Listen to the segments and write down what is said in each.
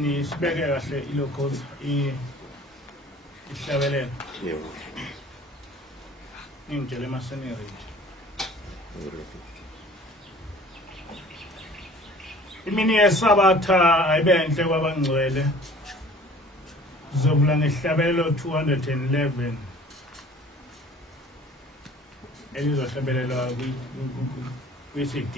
nisibeke kahle ilocals ihlabelelo yebo ngitshela emaseneri imini yesabatha ayibenhle kwabangcwele zobula ngehlabelelo 211 elizohlabelelwa kwi-CD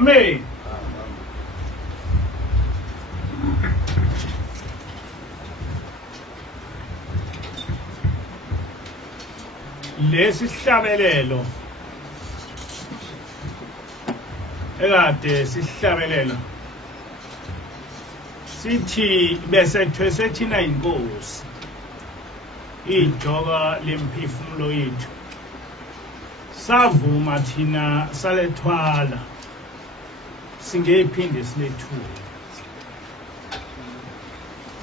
Amen. Lesi sihlabelelo ekade sihlabelela sithi besethwe sethina inkosi ijoka lemphefumulo yethu savuma thina salethwala singephinde silethule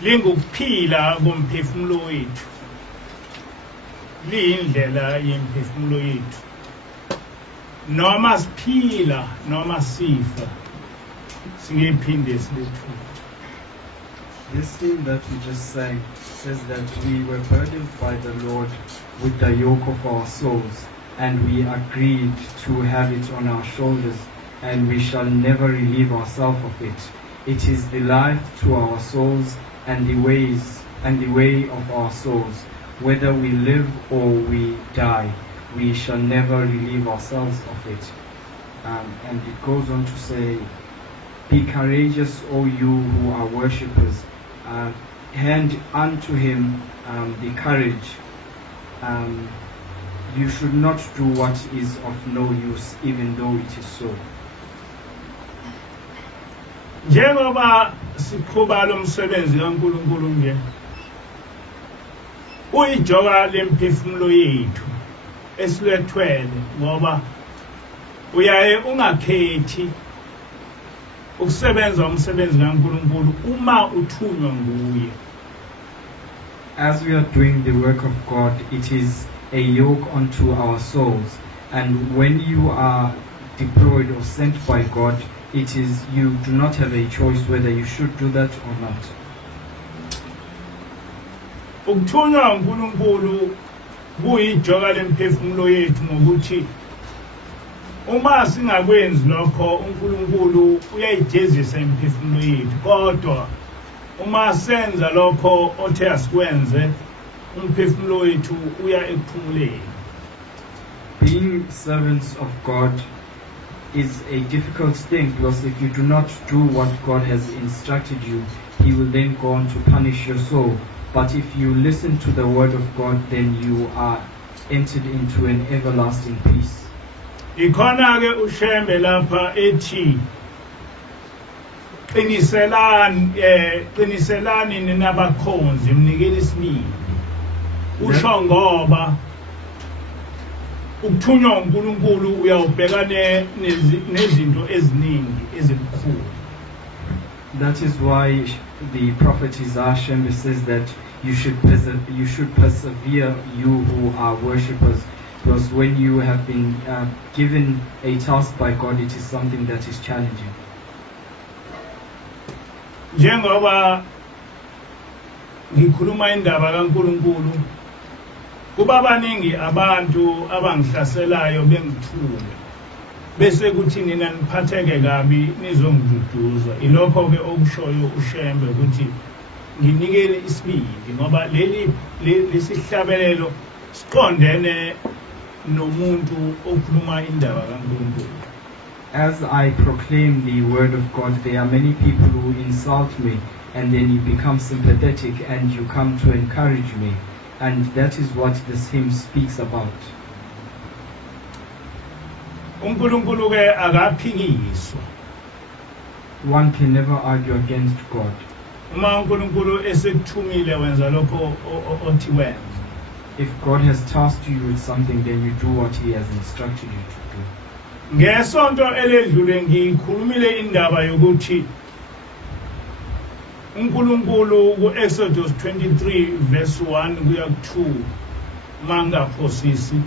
lingukuphila komphefumulo wethu liyindlela yemphefumulo yethu noma siphila noma sifa singephinde silethule. This thing that we just sang says that we were burdened by the Lord with the yoke of our souls, and we agreed to have it on our shoulders, and we shall never relieve ourselves of it. It is the life to our souls and the way of our souls. Whether we live or we die, we shall never relieve ourselves of it. And it goes on to say, be courageous, O you who are worshippers. Hand unto him the courage. You should not do what is of no use, even though it is so. Njengoba siqhuba lo msebenzi kaNkulunkulu nje uyijoka lemphefumulo yethu esilethwele ngoba uyaye ungakhethi ukusebenza umsebenzi kaNkulunkulu uma uthunywa nguye. As we are doing the work of God, it is a yoke unto our souls, and when you are deployed or sent by God, it is you do not have a choice whether you should do that or not. Ukuthunywa uNkulunkulu kuyijoka lemphefumulo yethu ngokuthi uma singakwenzi lokho uNkulunkulu uyayijezisa imphefumulo yethu, kodwa uma senza lokho othe asikwenze umphefumulo wethu uya ekuphumuleni. Being servants of God is a difficult thing, because if you do not do what God has instructed you, He will then go on to punish your soul. But if you listen to the word of God, then you are entered into an everlasting peace. Ikhona ke ushembe lapha ethi qiniselani ninabakhonzi mnikele isibindi. Usho ngoba ukuthunywa uNkulunkulu uyawubhekane nezinto eziningi ezibukhulu. That is why the prophet Isaiah says that you should persevere, you who are worshippers, because when you have been given a task by God, it is something that is challenging. Njengoba ngikhuluma indaba kaNkulunkulu, kuba baningi abantu abangihlaselayo bengithume bese kuthi nina niphatheke kabi nizongiduduza. Ilokho ke okushoyo ushembe ukuthi nginikele isibindi ngoba lesihlabelelo siqondene nomuntu okhuluma indaba kaNkulunkulu. As I proclaim the word of God, there are many people who insult me, and then you become sympathetic and you come to encourage me. And that is what this hymn speaks about. uNkulunkulu ke akaphikiswa. One can never argue against God. Uma uNkulunkulu esekuthumile wenza lokho othi wenza. If God has tasked you with something, then you do what He has instructed you to do. Ngesonto eledlule ngikhulumile indaba yokuthi uNkulunkulu ku-Exodus 23 verse 1 kuya ku-2 mangaphosisi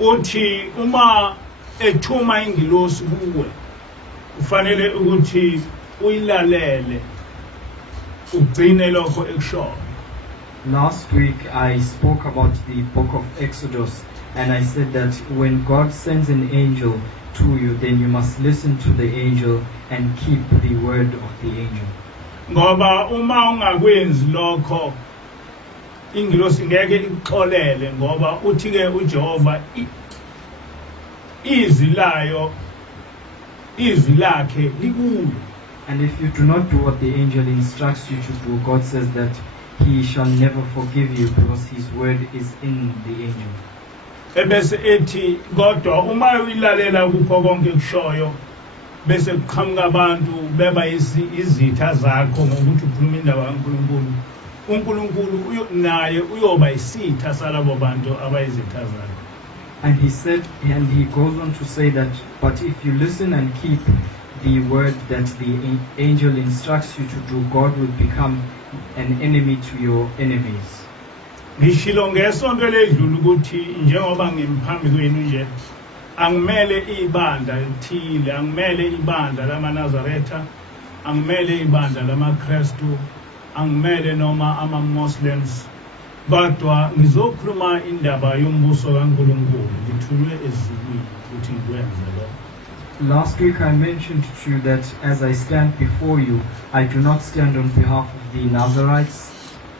uthi uma ethuma ingilosi kuwe ufanele ukuthi uyilalele ugcine lokho ekushoyo. Last week I spoke about the book of Exodus, and I said that when God sends an angel to you, then you must listen to the angel and keep the word of the angel. Ngoba uma ungakwenzi lokho ingilosi ngeke ikuxolele ngoba uthi ke uJehova izwi layo izwi lakhe likuwe. And if you do not do what the angel instructs you to do, God says that he shall never forgive you because his word is in the angel. Ebese ethi kodwa uma uyilalela kukho konke kushoyo bese kuqhamuka abantu beba izitha zakho ngokuthi ukhuluma indaba kaNkulunkulu. uNkulunkulu naye uyoba isitha salabo bantu abayizitha zakhe. And he said, and he goes on to say that, but if you listen and keep the word that the angel instructs you to do, God will become an enemy to your enemies. Ngishilo ngesonto ledlule ukuthi njengoba ngimphambi kwenu nje angimele ibandla lithile, angimele ibandla lamaNazaretha, angimele ibandla lamaKristu, angimele noma ama-Muslims, kodwa ngizokhuluma indaba yombuso kaNkulunkulu ngithunywe ezulwini ukuthi ngikwenze lokho. Last week I mentioned to you that as I stand before you, I do not stand on behalf of the Nazarites,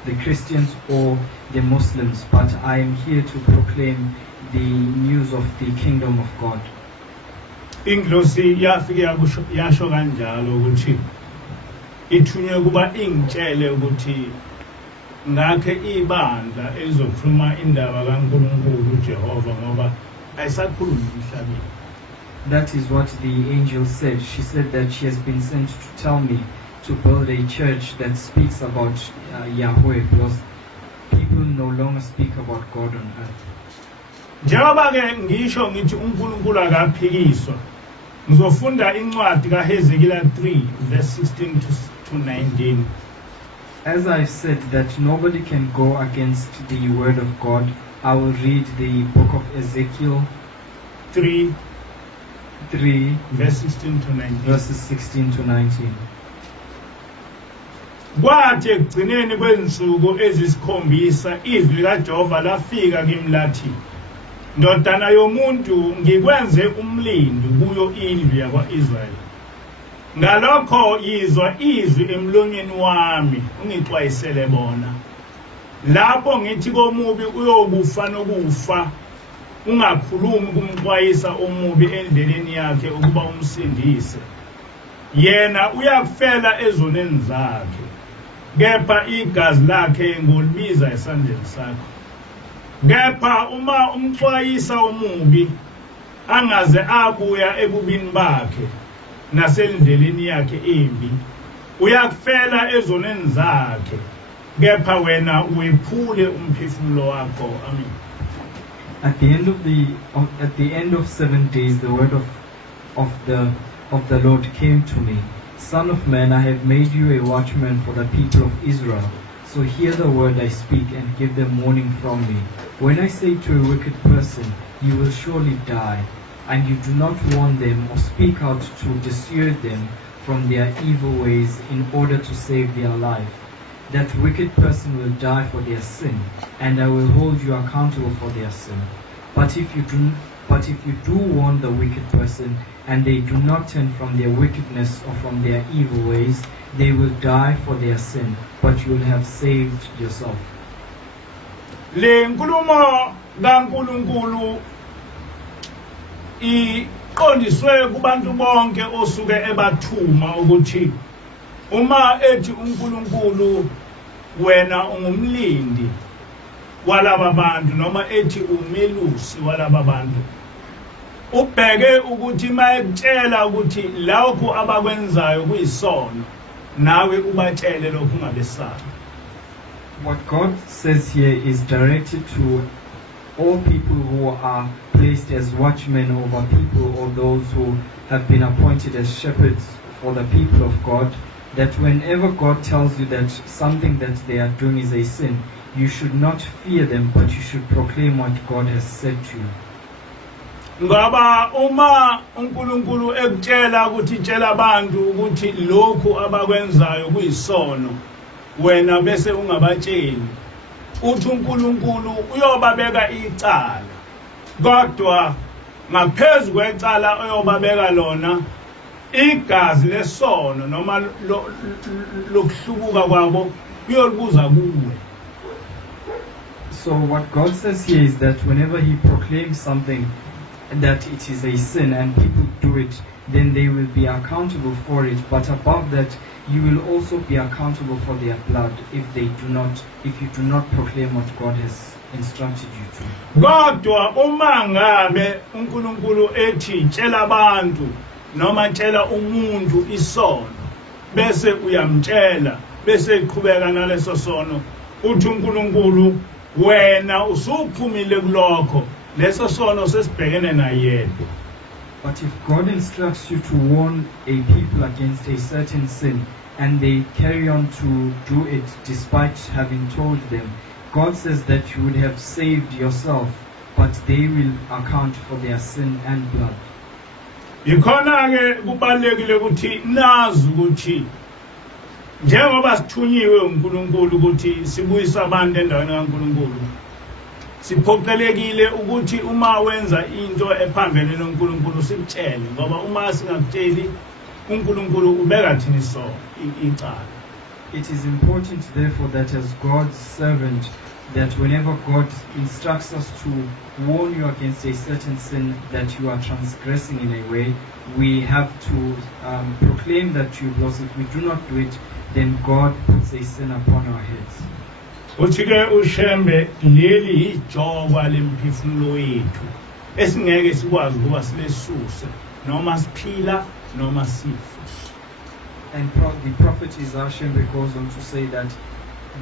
the Christians or the Muslims, but I am here to proclaim the news of the kingdom of God. Ingilosi yafike yasho kanjalo ukuthi ithunywe kuba ingitshele ukuthi ngakhe ibandla elizokhuluma indaba kaNkulunkulu uJehova ngoba ayisakhulumi emhlabeni. That is what the angel said. She said that she has been sent to tell me to build a church that speaks about Yahweh, because people no longer speak about God on earth. Njengoba ke ngisho ngithi uNkulunkulu akaphikiswa, ngizofunda incwadi kaHezekiya 3 verse 16 to 19. As I said that nobody can go against the word of God, I will read the book of Ezekiel 3 verse 16 to 19. verses 16 to 19. Kwathi ekugcineni kwensuku ezisikhombisa izwi kaJehova lafika kimi lathi, ndodana yomuntu, ngikwenze umlindi kuyo indlu yakwa-Israyeli. Ngalokho yizwa izwi emlonyeni wami ungixwayisele bona. Lapho ngithi komubi uyokufa nokufa, ungakhulumi kumxwayisa omubi endleleni yakhe ukuba umsindise. Yena uyakufela ezoneni zakhe, kepha igazi lakhe ngolibiza esandleni sakho. Kepha uma umxwayisa omubi angaze abuya ebubini bakhe nasendleleni yakhe embi, uyakufela ezoneni zakhe, kepha wena wephule umphefumulo wakho. Amen. At the end of 7 days, the word of the Lord came to me. Son of man, I have made you a watchman for the people of Israel. So hear the word I speak and give them warning from me. When I say to a wicked person, you will surely die, and you do not warn them or speak out to dissuade them from their evil ways in order to save their life, that wicked person will die for their sin, and I will hold you accountable for their sin. But if you do warn the wicked person, and they do not turn from their wickedness or from their evil ways, they will die for their sin, but you will have saved yourself. Le nkulumo kaNkulunkulu iqondiswe kubantu bonke osuke ebathuma ukuthi uma ethi uNkulunkulu wena ungumlindi walaba bantu noma ethi umelusi walaba bantu, ubheke ukuthi mayekutshela ukuthi lokho abakwenzayo kuyisono, nawe ubatshele lokho ungabesabi. What God says here is directed to all people who are placed as watchmen over people, or those who have been appointed as shepherds for the people of God, that whenever God tells you that something that they are doing is a sin, you should not fear them, but you should proclaim what God has said to you. Ngoba uma uNkulunkulu ekutshela ukuthi tshela abantu ukuthi lokho abakwenzayo kuyisono, wena bese ungabatsheli, uthi uNkulunkulu uyobabeka icala, kodwa ngaphezulu kwecala uyobabeka lona igazi lesono noma lokuhlubuka kwabo uyolibuza kuwe. So what God says here is that whenever he proclaims something that it is a sin and people do it, then they will be accountable for it. But above that, you will also be accountable for their blood if you do not proclaim what God has instructed you to. Kodwa uma ngabe uNkulunkulu ethi tshela abantu noma tshela umuntu isono bese uyamtshela bese iqhubeka naleso sono uthi uNkulunkulu wena usuphumile kulokho leso sono sesibhekene naye. But if God instructs you to warn a people against a certain sin and they carry on to do it despite having told them, God says that you would have saved yourself, but they will account for their sin and blood. Ikhona ke kubalekile ukuthi nazi ukuthi njengoba sithunyiwe uNkulunkulu ukuthi sibuyisa abantu endaweni kaNkulunkulu, siphoqelekile ukuthi uma wenza into ephambene noNkulunkulu sikutshele ngoba uma singakutsheli uNkulunkulu ubeka thina icala. It is important therefore that as God's servant, that whenever God instructs us to warn you against a certain sin that you are transgressing in a way, we have to proclaim that to you, because if we do not do it, then God puts a sin upon our heads. Uchike ushembe leli ijokwa lemphefumulo yethu esingeke sikwazi ukuba silesuse noma siphila noma sifa. And the prophet Izwi goes on to say that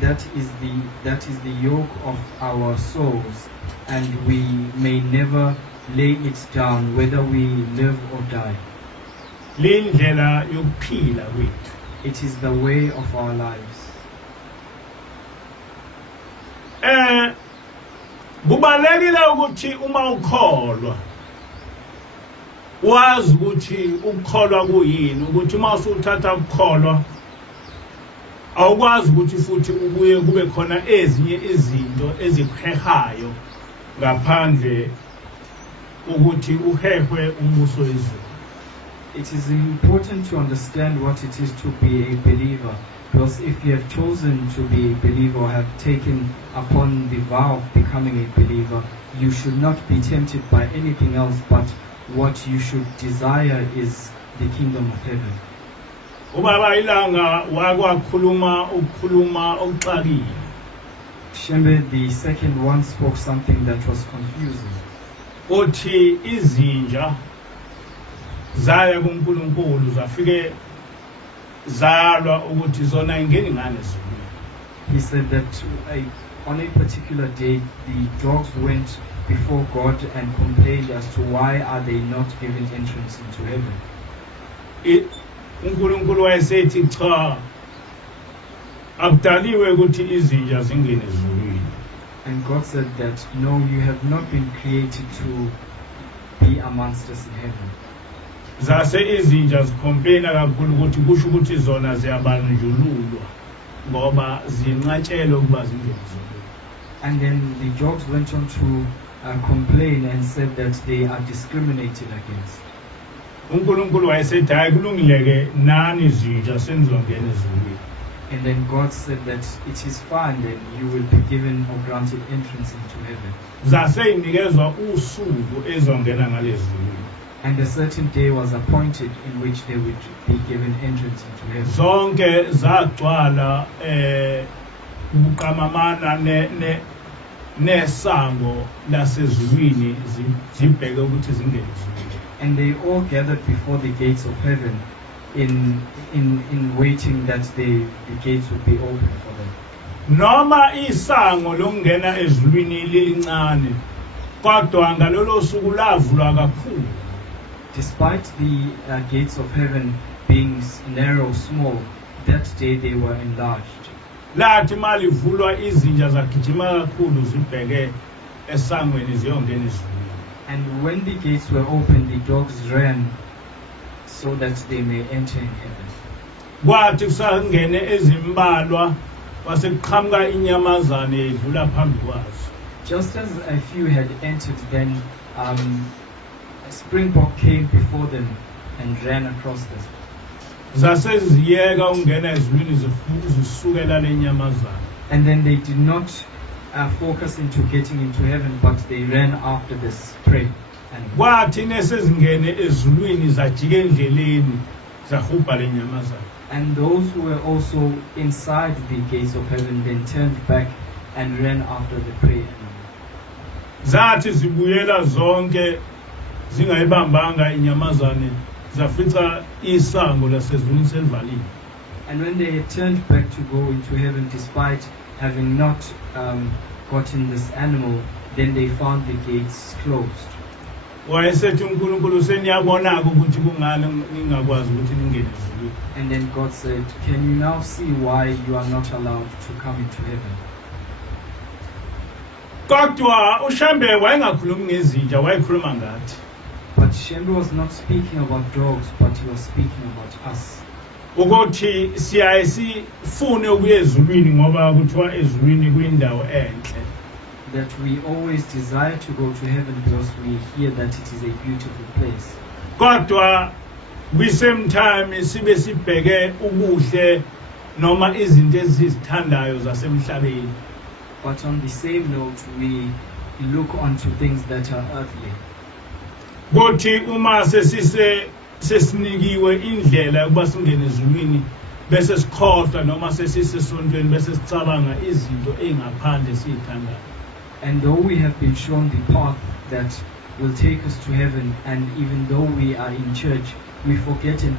that is the yoke of our souls, and we may never lay it down whether we live or die. Lindlela yokuphila kwethu. It is the way of our lives. Kubalekile ukuthi uma ukholwa wazi ukuthi ukholwa kuyini, ukuthi uma usuthatha ukholwa awukwazi ukuthi futhi ubuye kube khona ezinye izinto ezikhehayo ngaphandle ukuthi uhehwe umbuso wezulu. It is important to understand what it is to be a believer, because if you have chosen to be a believer or have taken upon the vow of becoming a believer, you should not be tempted by anything else, but what you should desire is the kingdom of heaven. Ubaba ilanga wakwakhuluma ukukhuluma okuxakile. Shembe, the second one, spoke something that was confusing. Uthi izinja zaya kuNkulunkulu zafike zalwa ukuthi zona ingeni ngane ezulwini. He said that on a particular day the dogs went before God and complained as to why are they not given entrance into heaven. uNkulunkulu wayesethi cha akudaliwe ukuthi izinja zingene ezulwini. And God said that no, you have not been created to be amongst us in heaven. Zase izinja zicomplaina kakhulu ukuthi kusho ukuthi zona ziyabanjululwa ngoba zinqatshelwe ukuba zingene ezulwini. And then the dogs went on to complain and said that they are discriminated against. uNkulunkulu wayesethi hayi kulungileke nani izinja senizongena ezulwini. And then God said that it is fine, then you will be given or granted entrance into heaven. Zase inikezwa usuku ezongena ngalezulwini. And a certain day was appointed in which they would be given entrance into heaven. Zonke zagcwala uqamamana nesango lasezulwini zibheke ukuthi zingene ezulwini. And they all gathered before the gates of heaven in waiting that the gates would be open for them. Noma isango lokungena ezulwini lilincane kodwa ngalolo suku lavulwa kakhulu. Despite the gates of heaven being narrow, small, that day they were enlarged. Lathi malivulwa izinja zagijima kakhulu zibheke esangweni ziyongena ezulwini. And when the gates were opened, the dogs ran so that they may enter in heaven. Kwathi kusangene ezimbalwa wasekuqhamuka inyamazane idlula phambi kwazo. Just as a few had entered, then a springbok came before them and ran across them. Zase ziyeka ungena ezulwini zisukela lenyamazane. And then they did not focus into getting into heaven, but they ran after this prey. animal. Kwathi nesezingene ezulwini zajike endleleni zahubha lenyamazana. And those who were also inside the gates of heaven then turned back and ran after the prey animal. Zathi zibuyela zonke zingayibambanga inyamazane zafica isango lasezulwini selivalile. And when they had turned back to go into heaven despite having not gotten this animal, then they found the gates closed. Wayesethi uNkulunkulu seniyabona ukuthi kungani ngingakwazi ukuthi ningene ezulwini. And then God said, can you now see why you are not allowed to come into heaven? Kodwa uShambe wayengakhulumi ngezinja wayekhuluma ngathi. But Shembe was not speaking about dogs, but he was speaking about us. Ukuthi siyaye sifune ukuya ezulwini ngoba kuthiwa ezulwini kuyindawo enhle. That we always desire to go to heaven because we hear that it is a beautiful place. Kodwa kwi-same time sibe sibheke ubuhle noma izinto ezizithandayo zasemhlabeni. But on the same note, we look onto things that are earthly. Kuthi uma sesinikiwe indlela yokuba singene ezulwini bese sikhohlwa noma sesisesontweni bese sicabanga izinto ezingaphandle sithandayo. And though we have been shown the path that will take us to heaven, and even though we are in church, we forget and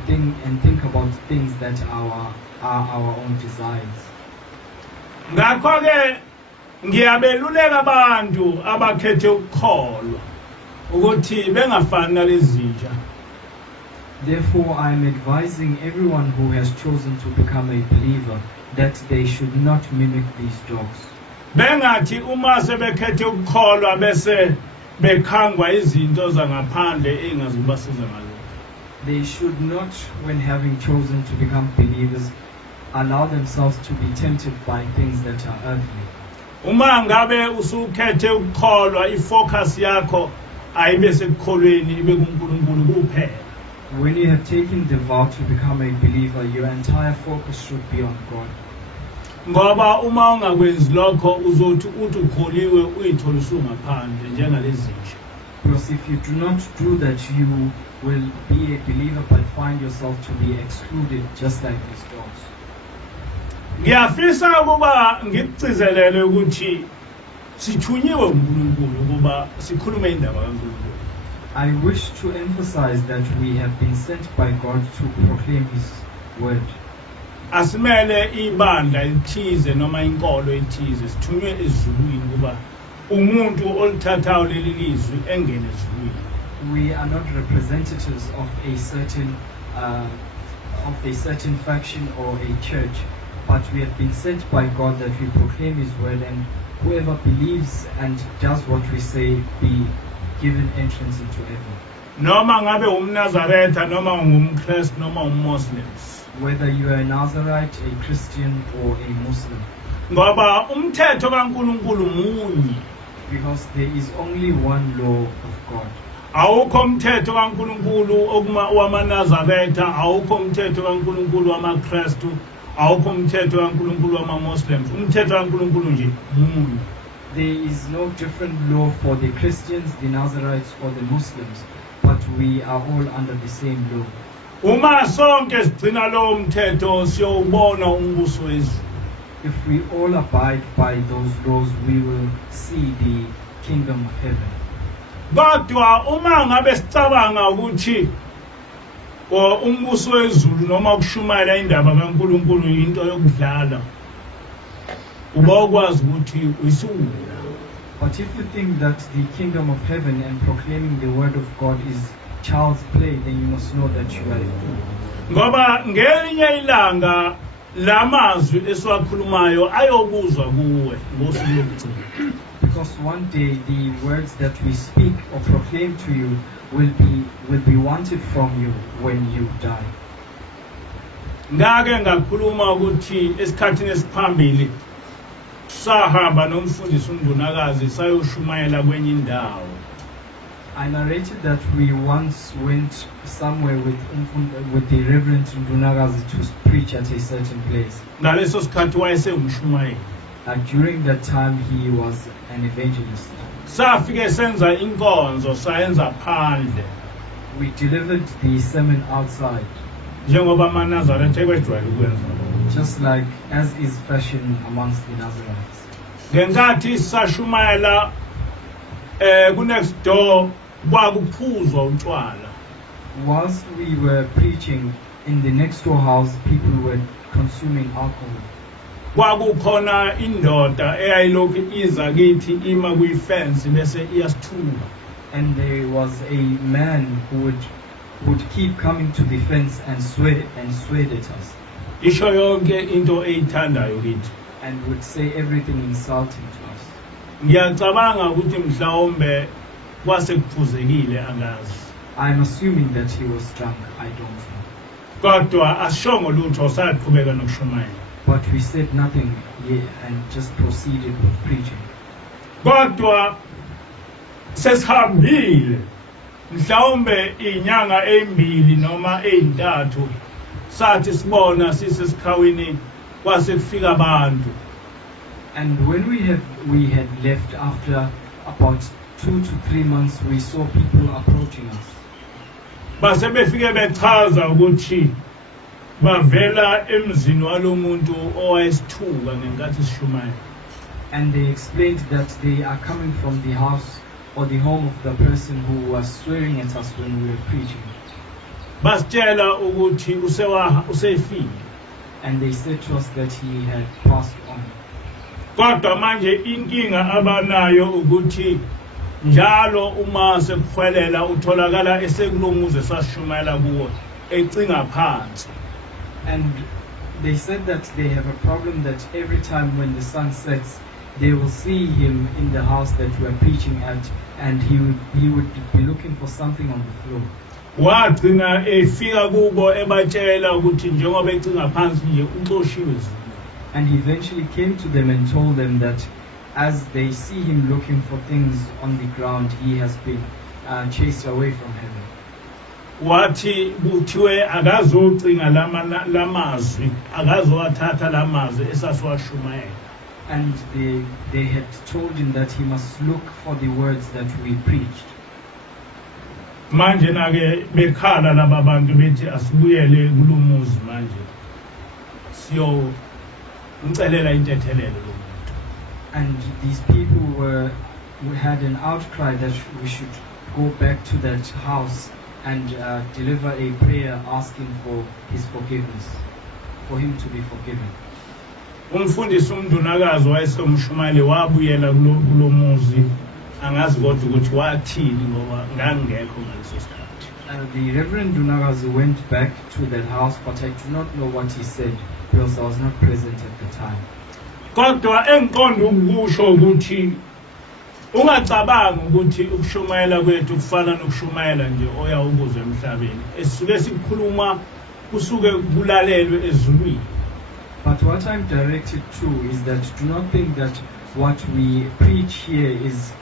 think about things that are our own desires. Ngakho-ke ngiyabeluleka abantu abakhethe ukukholwa ukuthi bengafani nalezinja. Therefore, I am advising everyone who has chosen to become a believer that they should not mimic these dogs. Bengathi uma sebekhethe ukukholwa bese bekhangwa izinto zangaphandle engazibasiza ngalokho. They should not, when having chosen to become believers, allow themselves to be tempted by things that are earthly. Uma ngabe usukhethe ukukholwa ifocus yakho ayibe sekukholweni ibe kuNkulunkulu kuphela. When you have taken the vow to become a believer, your entire focus should be on God. Ngoba uma ungakwenzi lokho uzothi uthi ukholiwe uyithola usungaphandle njengalezinja. Because if you do not do that, you will be a believer but find yourself to be excluded just like these dogs. Ngiyafisa ukuba ngikucizelele ukuthi sithunyiwe uNkulunkulu ukuba sikhulume indaba kaNkulunkulu. I wish to emphasize that we have been sent by God to proclaim His word. Asimele ibandla elithize noma inkolo ethize sithunywe ezulwini kuba umuntu olithathayo leli lizwi engene ezulwini. We are not representatives of a certain faction or a church, but we have been sent by God that we proclaim His word, and whoever believes and does what we say be given entrance into heaven. Noma ngabe umNazaretha noma ungumKristu noma umMuslims. Whether you are a Nazarite, a Christian, or a Muslim. Ngoba umthetho kaNkulunkulu munye. Because there is only one law of God. Awukho umthetho kaNkulunkulu wamaNazaretha, awukho umthetho kaNkulunkulu wamaKristu, awukho umthetho kaNkulunkulu wamaMuslims. Umthetho kaNkulunkulu nje munye. There is no different law for the Christians, the Nazarites, or the Muslims, but we are all under the same law. Uma sonke sigcina lo mthetho siyobona umbuso wezulu. If we all abide by those laws, we will see the kingdom of heaven. Kodwa uma ngabe sicabanga ukuthi umbuso wezulu noma ukushumayela indaba kaNkulunkulu into yokudlala, uba ukwazi ukuthi uyisuwula. But if you think that the kingdom of heaven and proclaiming the word of God is child's play, then you must know that you are a fool. Ngoba ngelinye ilanga lamazwi esiwakhulumayo ayobuzwa kuwe ngosuku lokugcina. Because one day the words that we speak or proclaim to you will be wanted from you when you die. Ngake ngakhuluma ukuthi esikhathini esiphambili sahamba nomfundisi uNdunakazi sayoshumayela kwenye indawo. I narrated that we once went somewhere with the Reverend Ndunagazi to preach at a certain place. Ngaleso sikhathi wayesengumshumayeli. During that time he was an evangelist. safike senza inkonzo sayenza phandle We delivered the sermon outside, njengoba amaNazaretha ekwejwayele ukwenza. just like as is fashion amongst the Nazarites. Ngenkathi sashumayela ku-next door kwakuphuzwa utshwala. Whilst we were preaching in the next door house, people were consuming alcohol. Kwakukhona indoda eyayilokhu iza kithi ima kuyifence bese iyasithuka. And there was a man who would keep coming to the fence and swear at us, Isho yonke into eyithandayo kithi. and would say everything insulting to us. Ngiyacabanga ukuthi mhlawumbe kwasekuphuzekile angazi. I'm assuming that he was drunk, I don't know. Kodwa asishongo lutho saqhubeka nokushumayela. But we said nothing here and just proceeded with preaching. Kodwa sesihambile mhlawumbe inyanga ezimbili noma ezintathu sathi sibona sisesikhawini kwase kufika abantu. And when we had left after about 2 to 3 months, we saw people approaching us. Base befike bechaza ukuthi bavela emzini walomuntu owayesithuka ngenkathi sishumayela. And they explained that they are coming from the house or the home of the person who was swearing at us when we were preaching. Basitshela ukuthi usefile. And they said to us that he had passed on. Kodwa manje inkinga abanayo ukuthi njalo uma sekukhwelela utholakala esekulumuze sashumayela kuwo ecinga phansi. And they said that they have a problem that every time when the sun sets, they will see him in the house that we are preaching at, and he would be looking for something on the floor. Wagcina efika kubo ebatshela ukuthi njengoba ecinga phansi nje uxoshiwe zulu. And he eventually came to them and told them that as they see him looking for things on the ground, he has been chased away from heaven. Wathi kuthiwe akazocinga lamazwi akazowathatha lamazwi esasiwashumayela. And they had told him that he must look for the words that we preached. Manje nake bekhala laba bantu bethi asibuyele kulumuzi manje siyo ngcelela intethelelo lo muntu. And these people we had an outcry that we should go back to that house and deliver a prayer asking for his forgiveness, for him to be forgiven. Umfundisi umndunakazi wayesomshumayeli wabuyela kulomuzi angazi kodwa ukuthi wathini ngoba ngangekho ngaleso sikhathi. The Reverend Dunagazi went back to that house, but I do not know what he said because I was not present at the time. Kodwa engiqonda ukusho ukuthi ungacabanga ukuthi ukushumayela kwethu kufana nokushumayela nje oya ukuze emhlabeni. Esisuke sikhuluma kusuke kulalelwe ezulwini. But what I'm directed to is that do not think that what we preach here is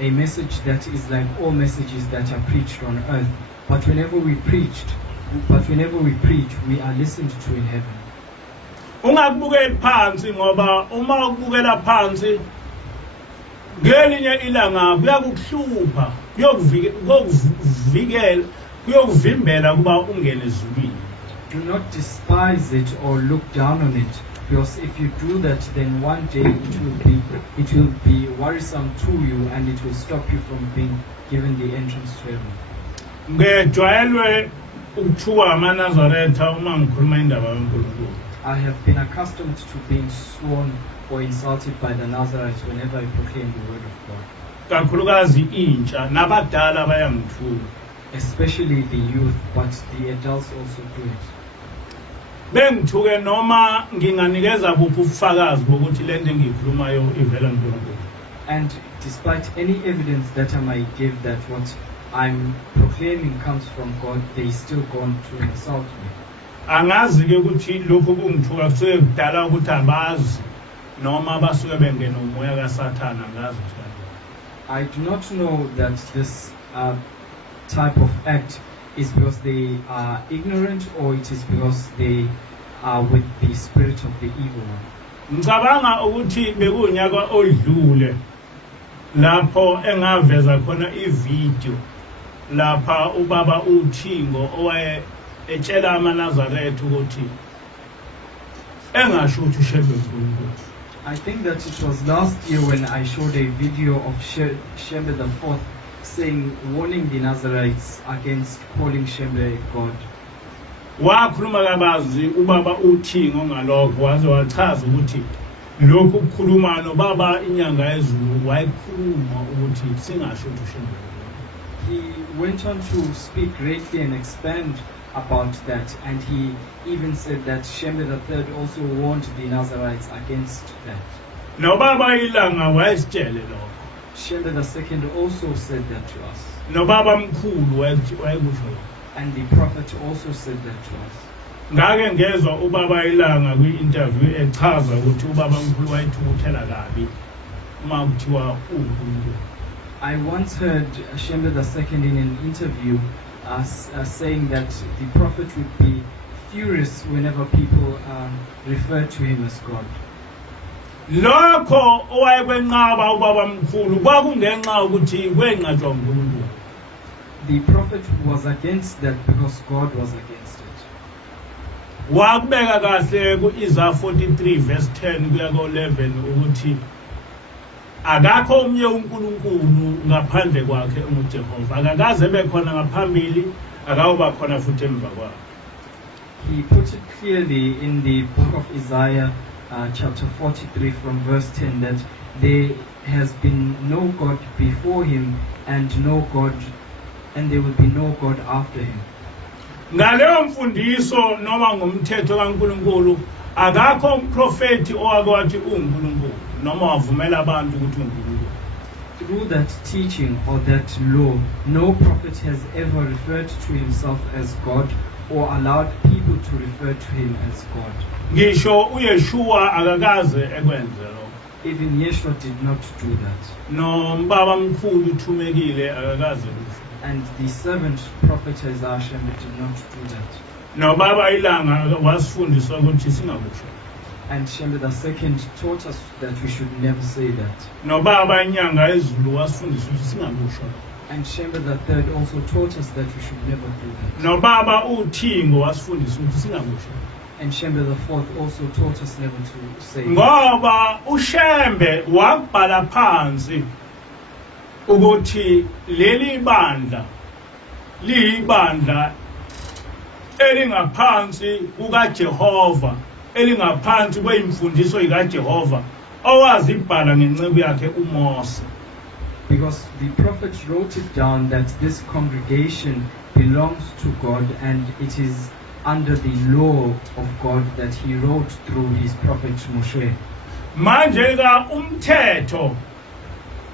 a message that is like all messages that are preached on earth. But whenever we preach, we are listened to in heaven. Ungakubukeli phansi ngoba uma ukubukela phansi ngelinye ilanga kuyakuhlupha kuyokuvimbela kuba ungene ezulwini. Do not despise it or look down on it, because if you do that, then one day it will be worrisome to you and it will stop you from being given the entrance to heaven. Ngejwayelwe ukuthuka amaNazaretha uma ngikhuluma indaba kaNkulunkulu. I have been accustomed to being sworn or insulted by the Nazarites whenever I proclaim the word of God. Kakhulukazi intsha nabadala bayangithuka. Especially the youth, but the adults also do it. Bengithuke noma nginganikeza kuphi ubufakazi bokuthi lento engiyikhulumayo ivela kuNkulunkulu. And despite any evidence that I might give that what I'm proclaiming comes from God, they still go on to insult me. Angazi ke ukuthi lokho kungithuka kusuke kudala ukuthi abazi noma basuke bengena umoya kaSathana ngazi ukuthi. I do not know that this type of act is because they are ignorant or it is because they are with the spirit of the evil one. Ngicabanga ukuthi bekunyaka odlule lapho engaveza khona ivideo lapha ubaba uThingo owaye etshela amaNazaretha ukuthi engasho ukuthi ushebe uNkulunkulu. I think that it was last year when I showed a video of Shembe the Fourth saying, warning the Nazarites against calling Shembe God. Wakhuluma kabazi ubaba uThingo ngalokho waze wachaza ukuthi lokhu ukukhuluma nobaba inyanga yezulu wayekhuluma ukuthi singasho ukuthi ushebe. He went on to speak greatly and expand about that, and he even said that Shembe the Third also warned the Nazarites against that. Nobaba ilanga wayesitshele lokho. Shembe the Second also said that to us. Nobaba mkhulu wayekusho. And the prophet also said that to us. Ngake ngezwe ubaba ilanga kwi-interview echaza ukuthi ubaba mkhulu wayethukuthela kabi uma kuthiwa uNkulunkulu. I once heard Shembe the Second in an interview saying that the prophet would be furious whenever people refer to him as God. Lokho owayekwenqaba ubaba mkhulu kwakungenxa ukuthi kwenqatshwa uNkulunkulu. The prophet was against that because God was against it. Wakubeka kahle ku-Isaiah 43 verse 10 kuya ku-11 ukuthi akakho umnye uNkulunkulu ngaphandle kwakhe uJehova, akakaze bekhona ngaphambili, akawuba khona futhi emva kwakhe. He put it clearly in the book of Isaiah chapter 43 from verse 10 that there has been no God before him and there will be no God after him. Ngaleyo mfundiso noma ngomthetho kaNkulunkulu akakho umprofeti owakwathi uNkulunkulu noma wavumela abantu ukuthi uNkulunkulu. Through that teaching or that law, no prophet has ever referred to himself as God or allowed people to refer to him as God. Ngisho uYeshua akakaze ekwenze lokho. Even Yeshua did not do that. No mbaba mkhulu uthumekile akakaze kusho. And the servant prophet Isaiah did not do that. No baba ilanga wasifundisa ukuthi singakusho. And Shembe the Second taught us that we should never say that. No baba inyanga yezulu wasifundisa ukuthi singakusho. And Shembe the Third also taught us that we should never do that. No baba uThingo wasifundisa ukuthi singakusho. And Shembe the Fourth also taught us never to say that. Ngoba uShembe wabhala phansi ukuthi leli bandla liyibandla elingaphansi kukaJehova, elingaphansi kweyimfundiso ikaJehova owazibhala ngenceku yakhe uMose. Because the prophet wrote it down that this congregation belongs to God and it is under the law of God that he wrote through his prophet Moshe. Manje ka umthetho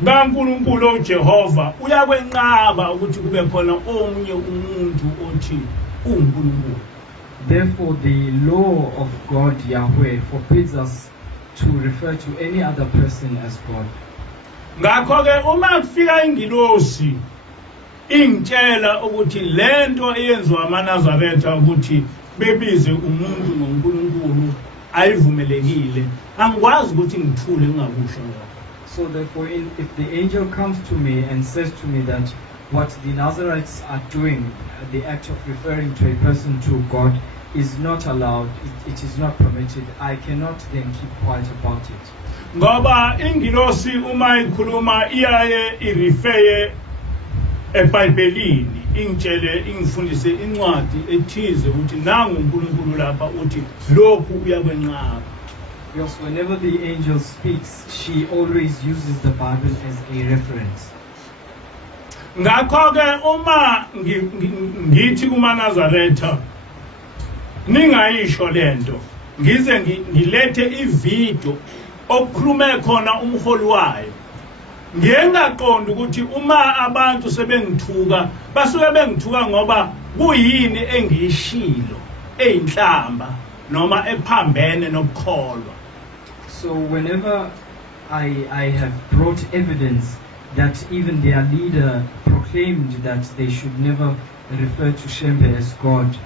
kaNkulunkulu uJehova uyakwenqaba ukuthi kube khona omunye umuntu othi uNkulunkulu. Therefore the law of God Yahweh forbids us to refer to any other person as God. Ngakho ke uma kufika ingilosi ingitshela ukuthi lento eyenziwa amaNazaretha ukuthi bebize umuntu ngoNkulunkulu ayivumelekile, angikwazi ukuthi ngithule ngingakusho lokho. So therefore, if the angel comes to me and says to me that what the Nazarites are doing, the act of referring to a person to God, is not allowed, it is not permitted, I cannot then keep quiet about it. Ngoba ingilosi uma ikhuluma iyaye irifeye eBhayibhelini ingitshele ingifundise incwadi ethize ukuthi nangu uNkulunkulu lapha uthi lokhu uyakwenqaba. Because whenever the angel speaks, she always uses the Bible as a reference. Ngakho ke uma ngithi kumaNazaretha ningayisho lento, ngize ngilethe ivideo okukhulume khona umholi wayo, ngiyengaqonda ukuthi uma abantu sebengithuka basuke bengithuka ngoba kuyini engiyishilo eyinhlamba noma ephambene nokukholwa. So whenever I have brought evidence that even their leader proclaimed that they should never refer to Shembe as God,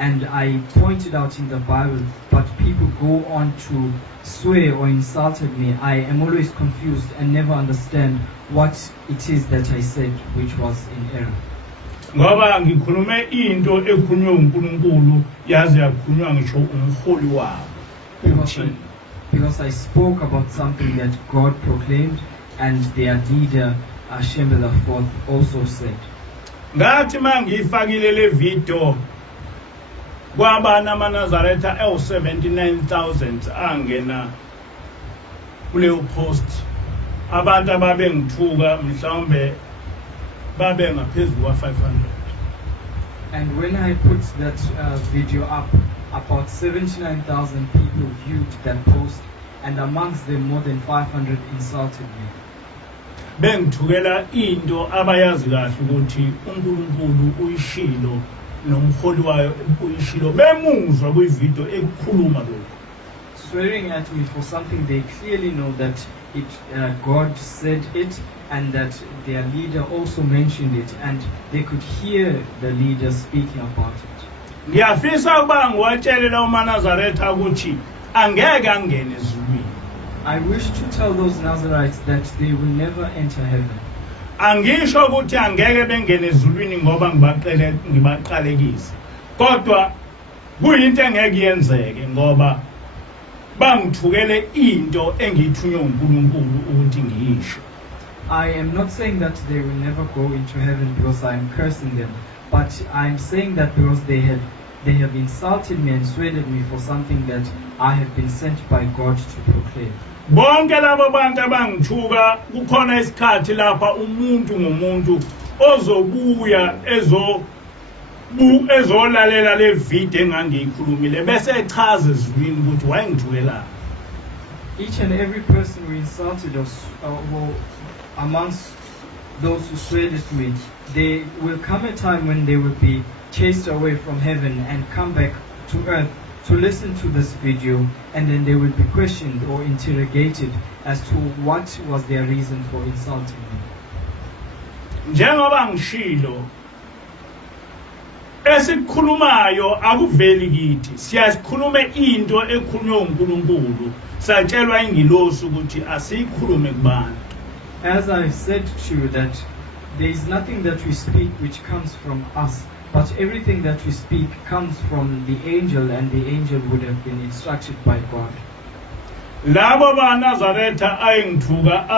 and I pointed out in the Bible, but people go on to swear or insulted me, I am always confused and never understand what it is that I said which was in error. Ngoba ngikhulume into ekhunywe uNkulunkulu yaze yakhunywa ngisho umholi wabo. Because I spoke about something that God proclaimed and their leader Shembela Fourth also said. Ngathi mangifakile le video kwabana amaNazaretha ewu-79,000 angena kuleyo post, abantu ababengithuka mhlawumbe babe ngaphezulu kwa-500. And when I put that video up, about 79,000 people viewed that post, and amongst them more than 500 insulted me. Bengithukela into abayazi kahle ukuthi uNkulunkulu uyishilo nomholi wayo uyishilo bemuzwa kwivideo ekukhuluma lokho. Swearing at me for something they clearly know that God said it and that their leader also mentioned it, and they could hear the leader speaking about it. Ngiyafisa ukuba ngiwatshelela umaNazaretha ukuthi angeke angene ezulwini. I wish to tell those Nazarites that they will never enter heaven. Angisho ukuthi angeke bengene ezulwini ngoba ngibaqalekisa. Kodwa kuyinto engeke yenzeke ngoba bangithukele into engithunywe uNkulunkulu ukuthi ngiyisho. I am not saying that they will never go into heaven because I am cursing them, but I am saying that because they have insulted me and sweared at me for something that I have been sent by God to proclaim. Bonke labo bantu abangithuka kukhona isikhathi lapha umuntu ngomuntu ozobuya ezolalela le video engangiyikhulumile bese echaza ezulwini ukuthi wayengithukela. Each and every person who insulted us amongst those who sweared at me, there will come a time when they will be chased away from heaven and come back to earth to listen to this video, and then they will be questioned or interrogated as to what was their reason for insulting me. Njengoba ngishilo esikhulumayo akuveli kithi, siyasikhulume into ekhulunywe uNkulunkulu, satshelwa ingilosi ukuthi asikhulume kubantu. As I said to you, that there is nothing that we speak which comes from us, but everything that we speak comes from the angel, and the angel would have been instructed by God. Labo baNazaretha ayengithuka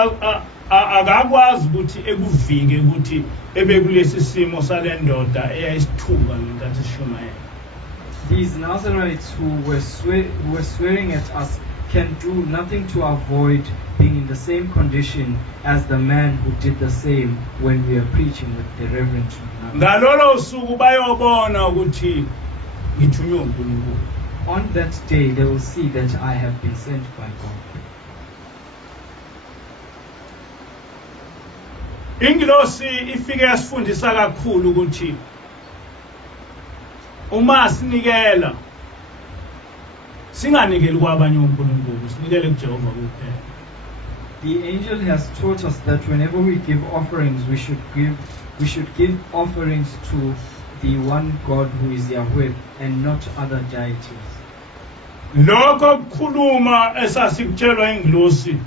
akakwazi ukuthi ekuvike ukuthi ebekulesi simo salendoda eyayisithuka ngenkathi sishumayela. These Nazarites who were swearing at us can do nothing to avoid being in the same condition as the man who did the same when we are preaching with the Reverend. Ngalolo suku bayobona ukuthi ngithunywe uNkulunkulu. On that day they will see that I have been sent by God. Ingilosi ifike yasifundisa kakhulu ukuthi uma sinikela singanikeli kwabanye uNkulunkulu, sinikele kuJehova kuphela. The angel has taught us that whenever we give offerings, we should give offerings to the one God who is Yahweh and not other deities. Lokho kukhuluma esasikutshelwa ingilosi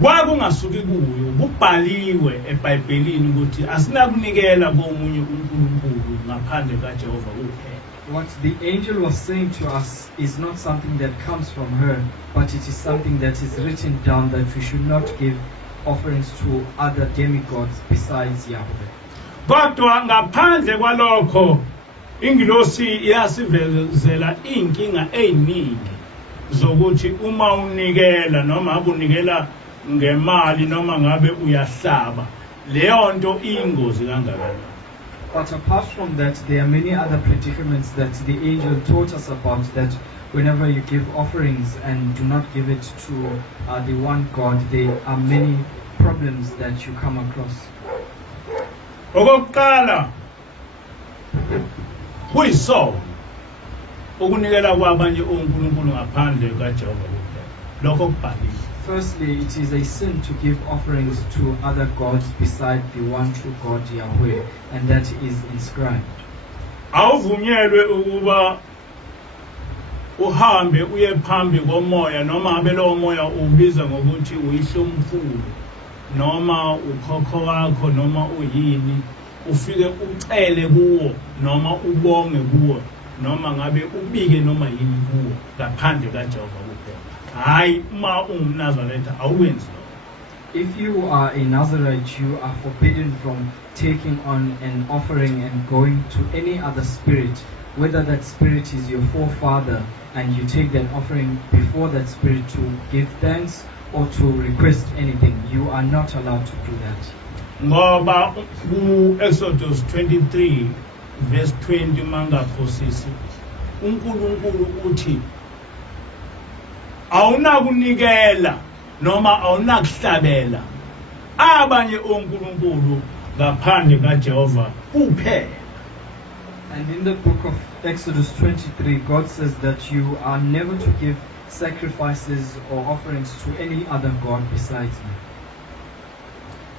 kwakungasuki kuyo, kubhaliwe eBhayibhelini ukuthi asinakunikela komunye uNkulunkulu ngaphandle kaJehova kuphela. What the angel was saying to us is not something that comes from her, but it is something that is written down, that we should not give offerings to other demigods besides Yahweh. Kodwa ngaphandle kwalokho ingilosi iyasivezela inkinga eziningi zokuthi uma unikela noma unikela ngemali noma ngabe uyahlaba, leyo nto ingozi kangakanani. But apart from that, there are many other predicaments that the angel taught us about, that whenever you give offerings and do not give it to the one God, there are many problems that you come across. Okokuqala kuyisono ukunikela kwabanye uNkulunkulu ngaphandle kaJehova kuphela. Lokho kubhaliwe. Firstly, it is a sin to give offerings to other gods beside the one true God Yahweh, and that is inscribed. awuvunyelwe ukuba uhambe uye phambi komoya noma abe lo moya ubiza ngokuthi uyihlomkhulu noma ukhokho wakho noma uyini ufike ucele kuwo noma ubonge kuwo noma ngabe ubike noma yini kuwo ngaphandle kaJehova kuphela hayi uma ungumNazaretha awukwenzi. If you are a Nazarite, you are forbidden from taking on an offering and going to any other spirit, whether that spirit is your forefather, and you take that offering before that spirit to give thanks or to request anything. You are not allowed to do that. Ngoba Exodus 23 verse 20 manga phosisi uNkulunkulu uthi awunakunikela noma awunakuhlabela abanye onkulunkulu ngaphandle kaJehova kuphela. And in the book of Exodus 23, God says that you are never to give sacrifices or offerings to any other God besides me.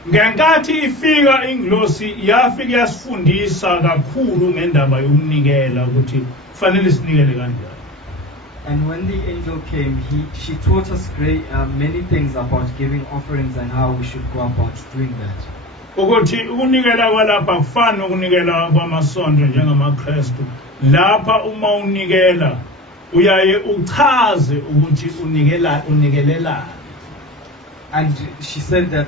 Ngenkathi ifika ingilosi yafika yasifundisa kakhulu ngendaba yokunikela ukuthi kufanele sinikele kanjani. And when the angel came, she taught us many things about giving offerings and how we should go about doing that. Ukuthi ukunikela kwalapha kufana nokunikela kwamasonto njengamaKristu. Lapha uma unikela uyaye uchaze ukuthi unikelela. And she said that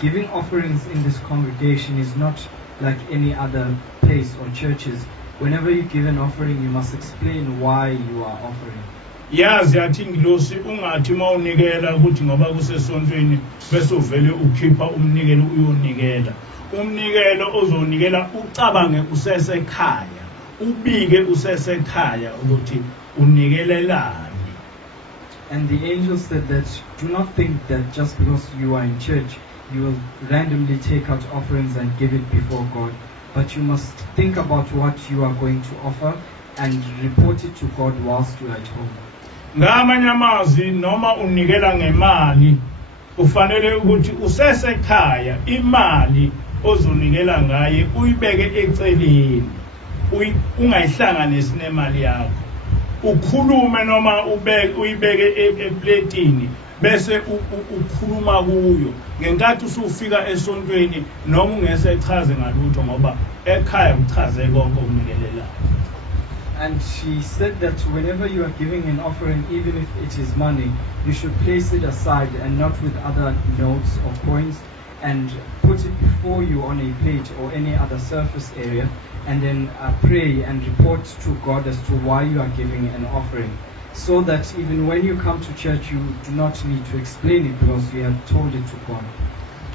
giving offerings in this congregation is not like any other place or churches. Whenever you give an offering, you must explain why you are offering. Yazi yathi ingilosi ungathi mawunikela ukuthi ngoba kusesontweni bese uvele ukhipha umnikelo uyonikela. Umnikelo ozonikela ucabange usesekhaya. Ubike usesekhaya ukuthi unikelelani. And the angel said that do not think that just because you are in church, you will randomly take out offerings and give it before God. But you must think about what you are going to offer and report it to God whilst you are at home. Ngamanye amazwi noma unikela ngemali ufanele ukuthi usesekhaya imali ozonikela ngaye uyibeke eceleni ungayihlanganisi nemali yakho ukhulume noma uyibeke eplatini bese ukhuluma kuyo ngenkathi usufika esontweni noma ungesechaze ngalutho ngoba ekhaya uchaze konke unikelelayo. And she said that whenever you are giving an offering, even if it is money, you should place it aside and not with other notes or coins, and put it before you on a plate or any other surface area, and then pray and report to God as to why you are giving an offering, so that even when you come to church, you do not need to explain it because you have told it to God.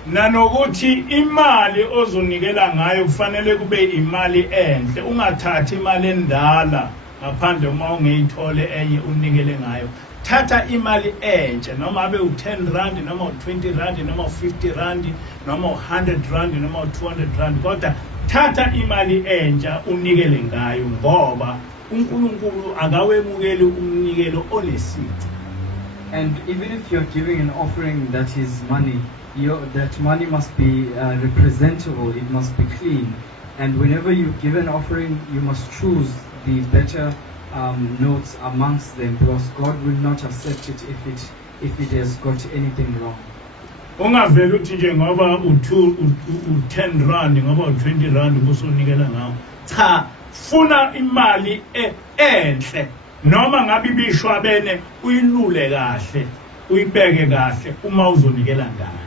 Nanokuthi imali ozonikela ngayo kufanele kube imali enhle ungathathi imali endala ngaphandle uma ungeyithole enye unikele ngayo. Thatha imali entsha noma abe u10 rand noma u20 rand noma u50 rand noma u100 rand noma u200 rand kodwa thatha imali entsha unikele ngayo ngoba uNkulunkulu akawemukeli umnikelo onesici. And even if you're giving an offering that is money, that money must be representable, it must be clean. And whenever you give an offering, you must choose the better notes amongst them, because God will not accept it if it has got anything wrong. Ungavela uthi nje ngoba u10 rand ngoba u20 rand ubusonikela ngawo. Cha, funa imali enhle noma ngabe ibishwabene uyilule kahle uyibeke kahle uma uzonikela ngani.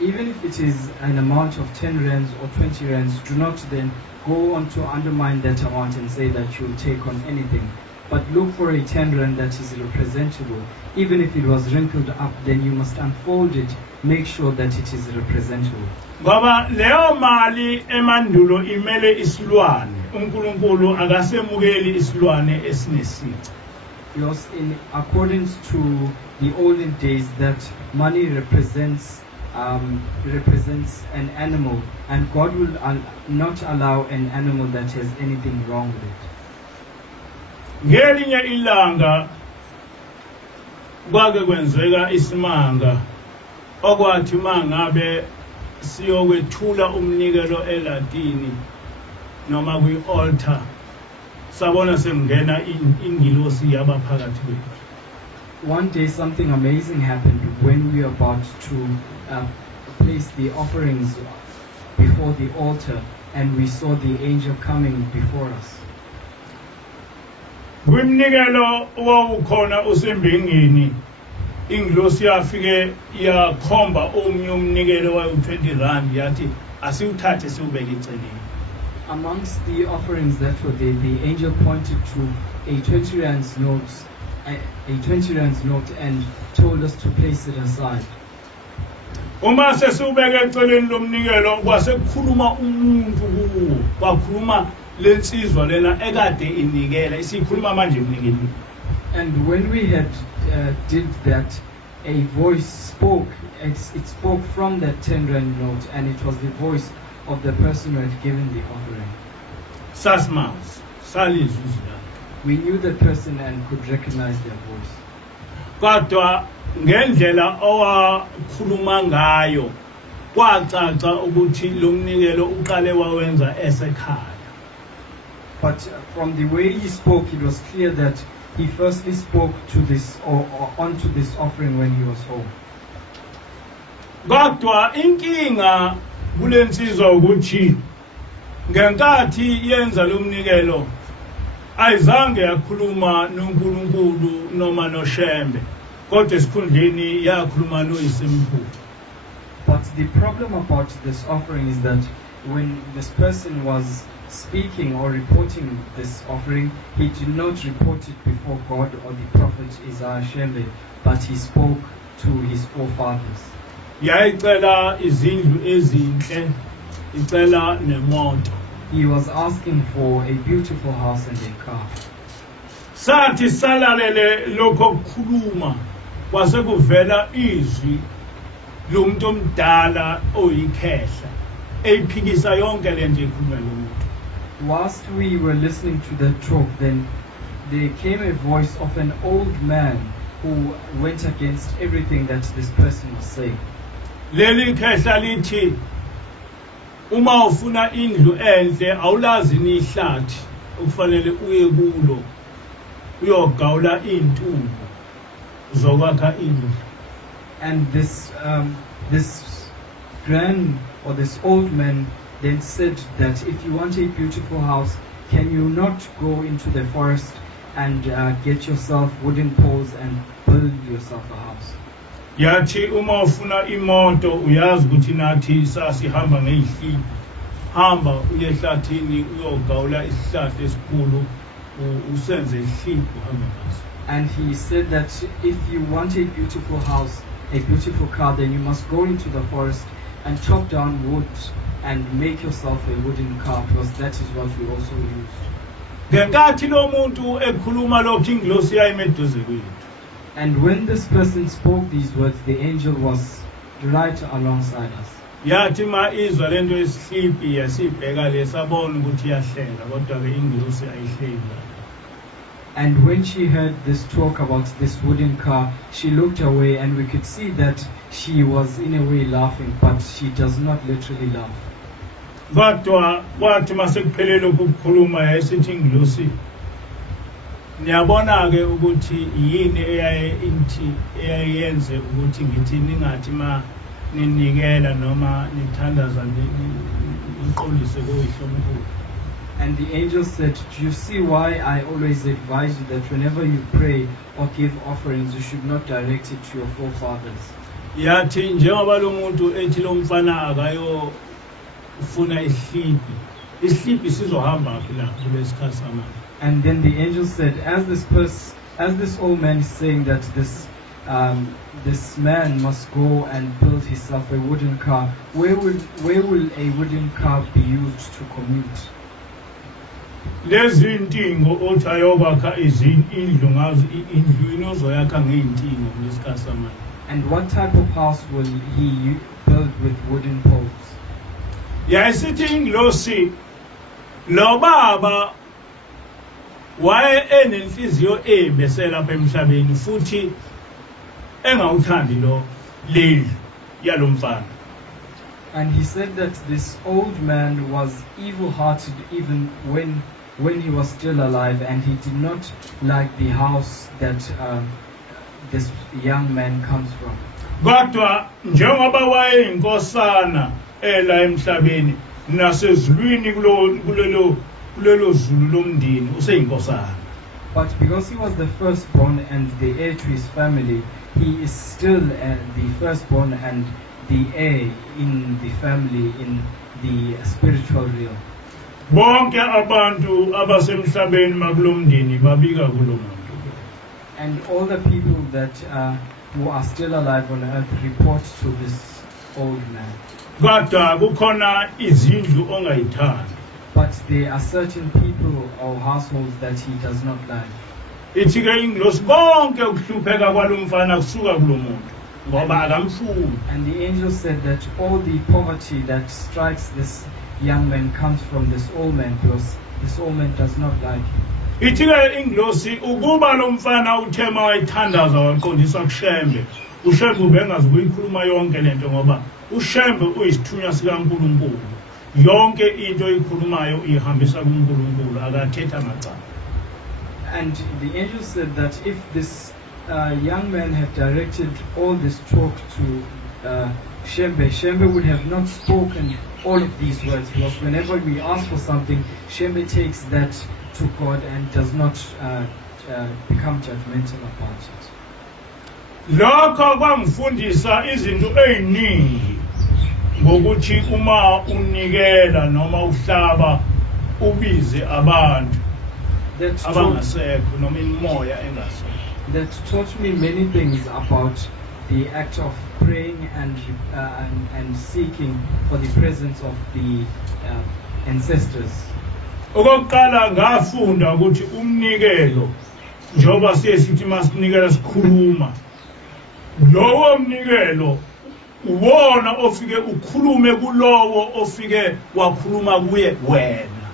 Even if it is an amount of 10 rands or 20 rands, do not then go on to undermine that amount and say that you'll take on anything. But look for a 10 rand that is representable. Even if it was wrinkled up, then you must unfold it, make sure that it is representable. Ngoba leyo mali emandulo imele isilwane uNkulunkulu akasemukeli isilwane esinesici. Because in accordance to the olden days, that money represents an animal, and God will not allow an animal that has anything wrong with it. Ngelinye ilanga kwake kwenzeka isimanga okwathi mangabe siyokwethula umnikelo eLatini noma kwi-altar sabona semngena ingilosi yabaphakathi kwethu. One day something amazing happened when we were about to place the offerings before the altar, and we saw the angel coming before us. Kwimnikelo owawukhona usembengeni ingilosi yafike yakhomba omnye umnikelo wayi-20 rand yathi asiwuthathe siwubeke eceleni. Amongst the offerings that were there, the angel pointed to a 20 rands note and told us to place it aside. Uma sesiwubeke eceleni lomnikelo kwasekukhuluma umuntu kuwo, kwakhuluma lensizwa lena ekade inikela isikhuluma manje umnikeli. And when we had did that, a voice spoke. It spoke from that 10 rand note, and it was the voice of the person who had given the offering. Sasmas, salizuzula. We knew the person and could recognize their voice. Kodwa ngendlela owakhuluma ngayo kwacaca ukuthi lo mnikelo uqale wawenza esekhaya. But from the way he spoke, it was clear that he firstly spoke to this or onto this offering when he was home. Kodwa inkinga kulensizwa ukuthi ngenkathi yenza lo mnikelo ayizange yakhuluma noNkulunkulu noma noShembe kodwa esikhundleni yakhuluma noyisemkhulu. But the problem about this offering is that when this person was speaking or reporting this offering, he did not report it before God or the prophet Isaiah Shembe, but he spoke to his forefathers. Yayicela izindlu ezinhle, icela nemoto. He was asking for a beautiful house and a car. Sathi salalele lokho kukhuluma kwase kuvela izwi lomuntu omdala oyikhehla eyiphikisa yonke lento ekhuluma lo muntu. Whilst we were listening to the talk, then there came a voice of an old man who went against everything that this person was saying. Leli khehla lithi uma ufuna indlu enhle awulazi ni ihlathi ukufanele uye kulo uyogawula intungu zokwakha indlu. And this old man then said that if you want a beautiful house, can you not go into the forest and get yourself wooden poles and build yourself a house? Yathi uma ufuna imoto uyazi ukuthi nathi sasihamba ngezihliphi hamba uye ehlathini uyogawula isihlahla esikhulu usenze ihliphi uhamba ngaso. And he said that if you want a beautiful house, a beautiful car, then you must go into the forest and chop down wood and make yourself a wooden car, because that is what we also use. Ngenkathi lo muntu ekhuluma lokho ingilosi yayimeduze kwethu. And when this person spoke these words, the angel was right alongside us. Yathi ma izwa lento esihliphi yasibheka lesabona ukuthi iyahlela kodwa ke ingilosi ayihleli. And when she heard this talk about this wooden car, she looked away, and we could see that she was in a way laughing, but she does not literally laugh. Kodwa kwathi masekuphelele ukukhuluma yayisithi ingilosi niyabona ke ukuthi yini eyayenze ukuthi ngithi ningathi ma ninikela noma nithandaza niqolise koyihlomkhulu. And the angel said, do you see why I always advise you that whenever you pray or give offerings, you should not direct it to your forefathers? Yathi njengoba lo muntu ethi lo mfana akayo ufuna ihliphi sizohamba phela kulesikhathi samanje. And then the angel said, as this old man is saying that this man must go and build himself a wooden car, where will a wooden car be used to commute? Lezi intingo othi ayokwakha indlu ngazo indlu inozoyakha ngeintingo kulesikhathi samanje. And what type of house will he build with wooden poles? Yayisithi ingilosi lo baba waye enenhliziyo ebese lapha emhlabeni futhi engawuthandi lo leli yalomfana. And he said that this old man was evil-hearted even when he was still alive, and he did not like the house that this young man comes from. Kodwa njengoba wayeyinkosana ela emhlabeni nasezulwini kulelo zulu lomndeni useyinkosana. But because he was the firstborn and the heir to his family, he is still the firstborn and the heir in the family, in the spiritual realm. Bonke abantu abasemhlabeni makulomndeni babika kulomuntu. And all the people that who are still alive on earth report to this old man. Kodwa kukhona izindlu ongayithandi. But there are certain people or households that he does not like. Ithi ke ingilosi konke ukuhlupheka kwalomfana kusuka kulomuntu ngoba akamfuni. And the angel said that all the poverty that strikes this young man comes from this old man, because this old man does not like him. Ithi ke ingilosi ukuba lomfana uthema wayithandaza waqondisa kuShembe. uShembe ubengazi ukuyikhuluma yonke lento ngoba uShembe uyisithunywa sikaNkulunkulu. Yonke into ikhulumayo ihambisa kuNkulunkulu akathetha macala. And the angel said that if this young man had directed all this talk to Shembe, Shembe would have not spoken all of these words, because whenever we ask for something, Shembe takes that to God and does not become judgmental about it. Lokho kwamfundisa izinto eziningi ngokuthi uma unikela noma uhlaba ubize abantu abangasekho noma imoya engasekho. That taught me many things about the act of praying and seeking for the presence of the ancestors. Okokuqala ngafunda ukuthi umnikelo njoba siyesithi masinikela sikhuluma lowo mnikelo uwona ofike ukhulume kulowo ofike wakhuluma kuye wena.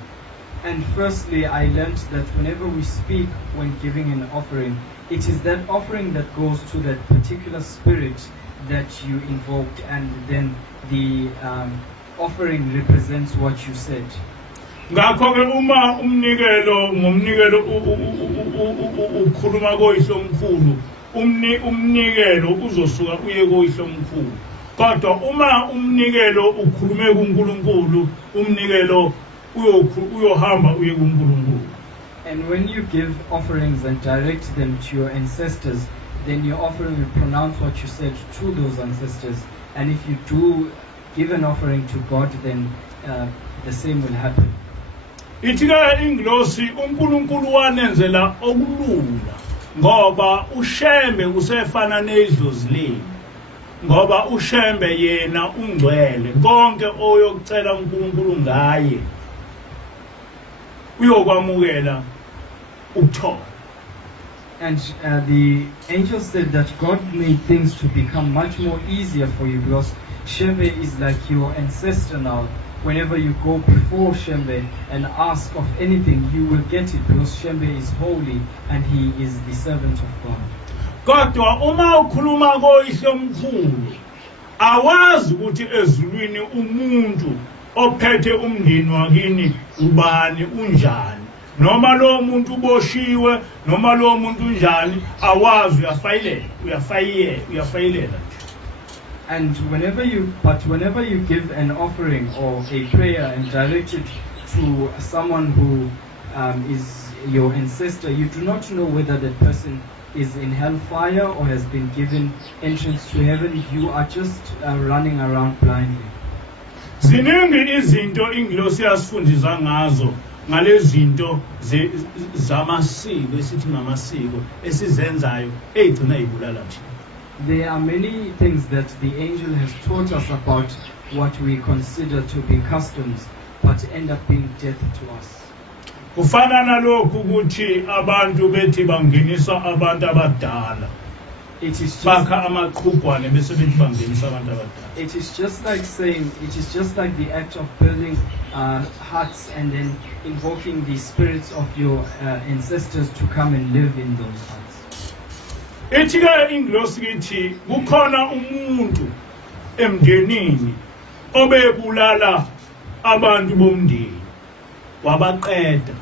And firstly, I learned that whenever we speak when giving an offering, it is that offering that goes to that particular spirit that you invoked, and then the offering represents what you said. Ngakho ke uma umnikelo ngomnikelo ukhuluma koyihlomkhulu umnikelo uzosuka uye koyihlomkhulu. Kodwa uma umnikelo ukhulume kuNkulunkulu umnikelo uyohamba uye kuNkulunkulu. And when you give offerings and direct them to your ancestors, then your offering will pronounce what you said to those ancestors. And if you do give an offering to God, then the same will happen. Ithika ingilosi uNkulunkulu wanenzela okulula ngoba uShembe usefana nezidlozi leni. Ngoba uShembe yena ungcwele konke oyokucela uNkulunkulu ngaye uyokwamukela ukuthola. And the angel said that God made things to become much more easier for you, because Shembe is like your ancestor now. Whenever you go before Shembe and ask of anything, you will get it, because Shembe is holy and he is the servant of God. Kodwa uma ukhuluma koyihlomkhulu awazi ukuthi ezulwini umuntu ophethe umndeni wakini ubani unjani, noma lo muntu uboshiwe noma lo muntu unjani awazi uyafayilela. And whenever you give an offering or a prayer and direct it to someone who is your ancestor, you do not know whether that person is in hellfire or has been given entrance to heaven. You are just running around blindly. Ziningi izinto ingilosi yasifundisa ngazo ngalezinto zamasiko esithi ngamasiko esizenzayo egcina ibulala thina. There are many things that the angel has taught us about what we consider to be customs, but end up being death to us. Kufana nalokhu ukuthi abantu bethi bangenisa abantu abadala. It is bakha amaqhugwane bese bethi bangenisa abantu abadala. It is just like saying, it is just like the act of building huts and then invoking the spirits of your ancestors to come and live in those huts. Ethika ingilosi kithi kukhona umuntu emndenini obebulala abantu bomndeni wabaqeda.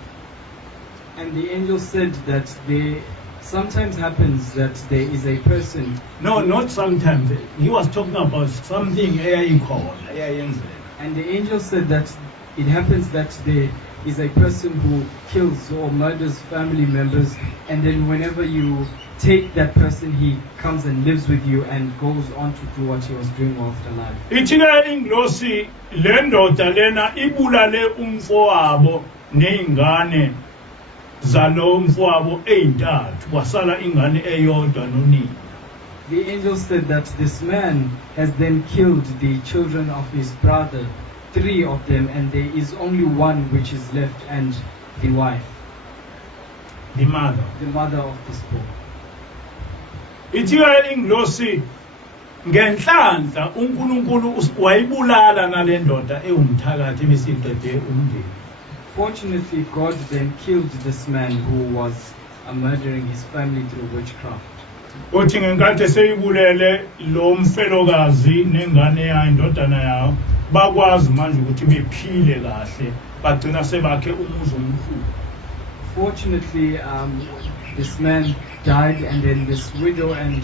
And the angel said that there sometimes happens that there is a person. No, not sometimes. He was talking about something. And the angel said that it happens that there is a person who kills or murders family members, and then whenever you take that person, he comes and lives with you and goes on to do what he was doing whilst alive. Ichika inglosi lendoda lena ibulale umfowabo neingane zalo mfowabo eintathu kwasala ingane eyodwa nonina. The angel said that this man has then killed the children of his brother, 3 of them, and there is only one which is left, and the wife, the mother of this boy. Ichika inglosi ngenhlanhla uNkulunkulu wayibulala nalendoda ewumthakathi besiqede umndeni. Fortunately, God then killed this man who was murdering his family through witchcraft. Othi ngenkathi seyibulele lo mfelokazi nengane yayo indodana yayo bakwazi manje ukuthi bephile kahle bagcina sebakhe umuzi omkhulu. Fortunately, this man died, and then this widow and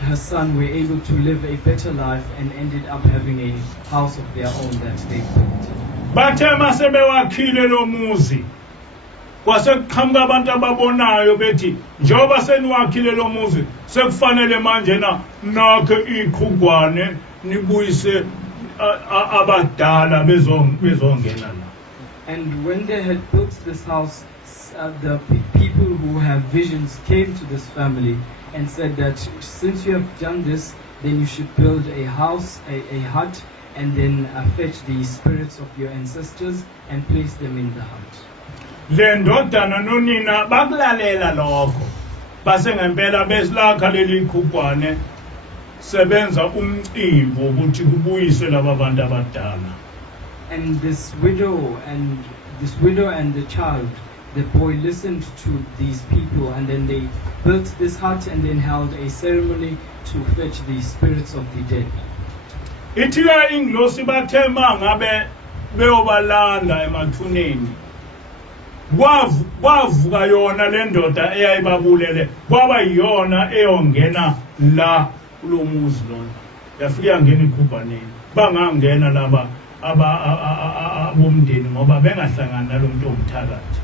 her son were able to live a better life and ended up having a house of their own that they built. Bathe masebewakhile lo muzi kwasekuqhamuka abantu ababonayo bethi njengoba seniwakhile lo muzi sekufanele manje na nakhe iqhugwane nibuyise abadala bezongena la. And when they had built this house, the people who have visions came to this family and said that since you have done this, then you should build a house, a hut, and then fetch the spirits of your ancestors and place them in the hut. Le ndodana nonina bakulalela lokho base ngempela besilakha leli qhugwane sebenza umcimbi ukuthi kubuyiswe laba bantu abadala. And this widow and the child, the boy listened to these people, and then they built this hut and then held a ceremony to fetch the spirits of the dead. Ithika inglosi bathe mangabe beyobalanda emathuneni kwavuka yona le ndoda eyayibabulele kwaba yiyona eyongena la kulo muzi lona yafika ngena iqhubhaneni bangangena laba bomndeni ngoba bengahlangana nalomuntu omthakathi.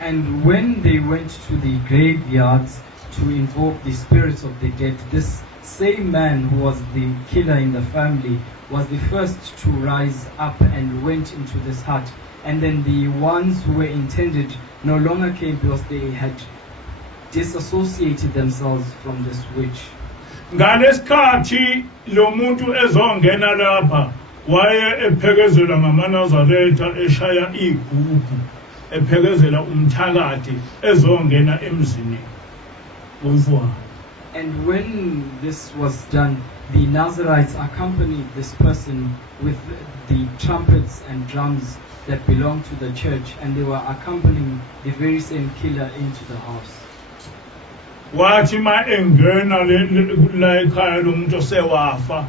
And when they went to the graveyards to invoke the spirits of the dead, this same man who was the killer in the family was the first to rise up and went into this hut. And then the ones who were intended no longer came because they had disassociated themselves from this witch. Ngalesikhathi lo muntu ezongena lapha waye ephekezela ngamaNazaretha eshaya igubhu ephekezela umthakathi ezongena emzini womfowabo. And when this was done, the Nazarites accompanied this person with the trumpets and drums that belonged to the church, and they were accompanying the very same killer into the house. Wathi ma engena la ekhaya lo muntu osewafa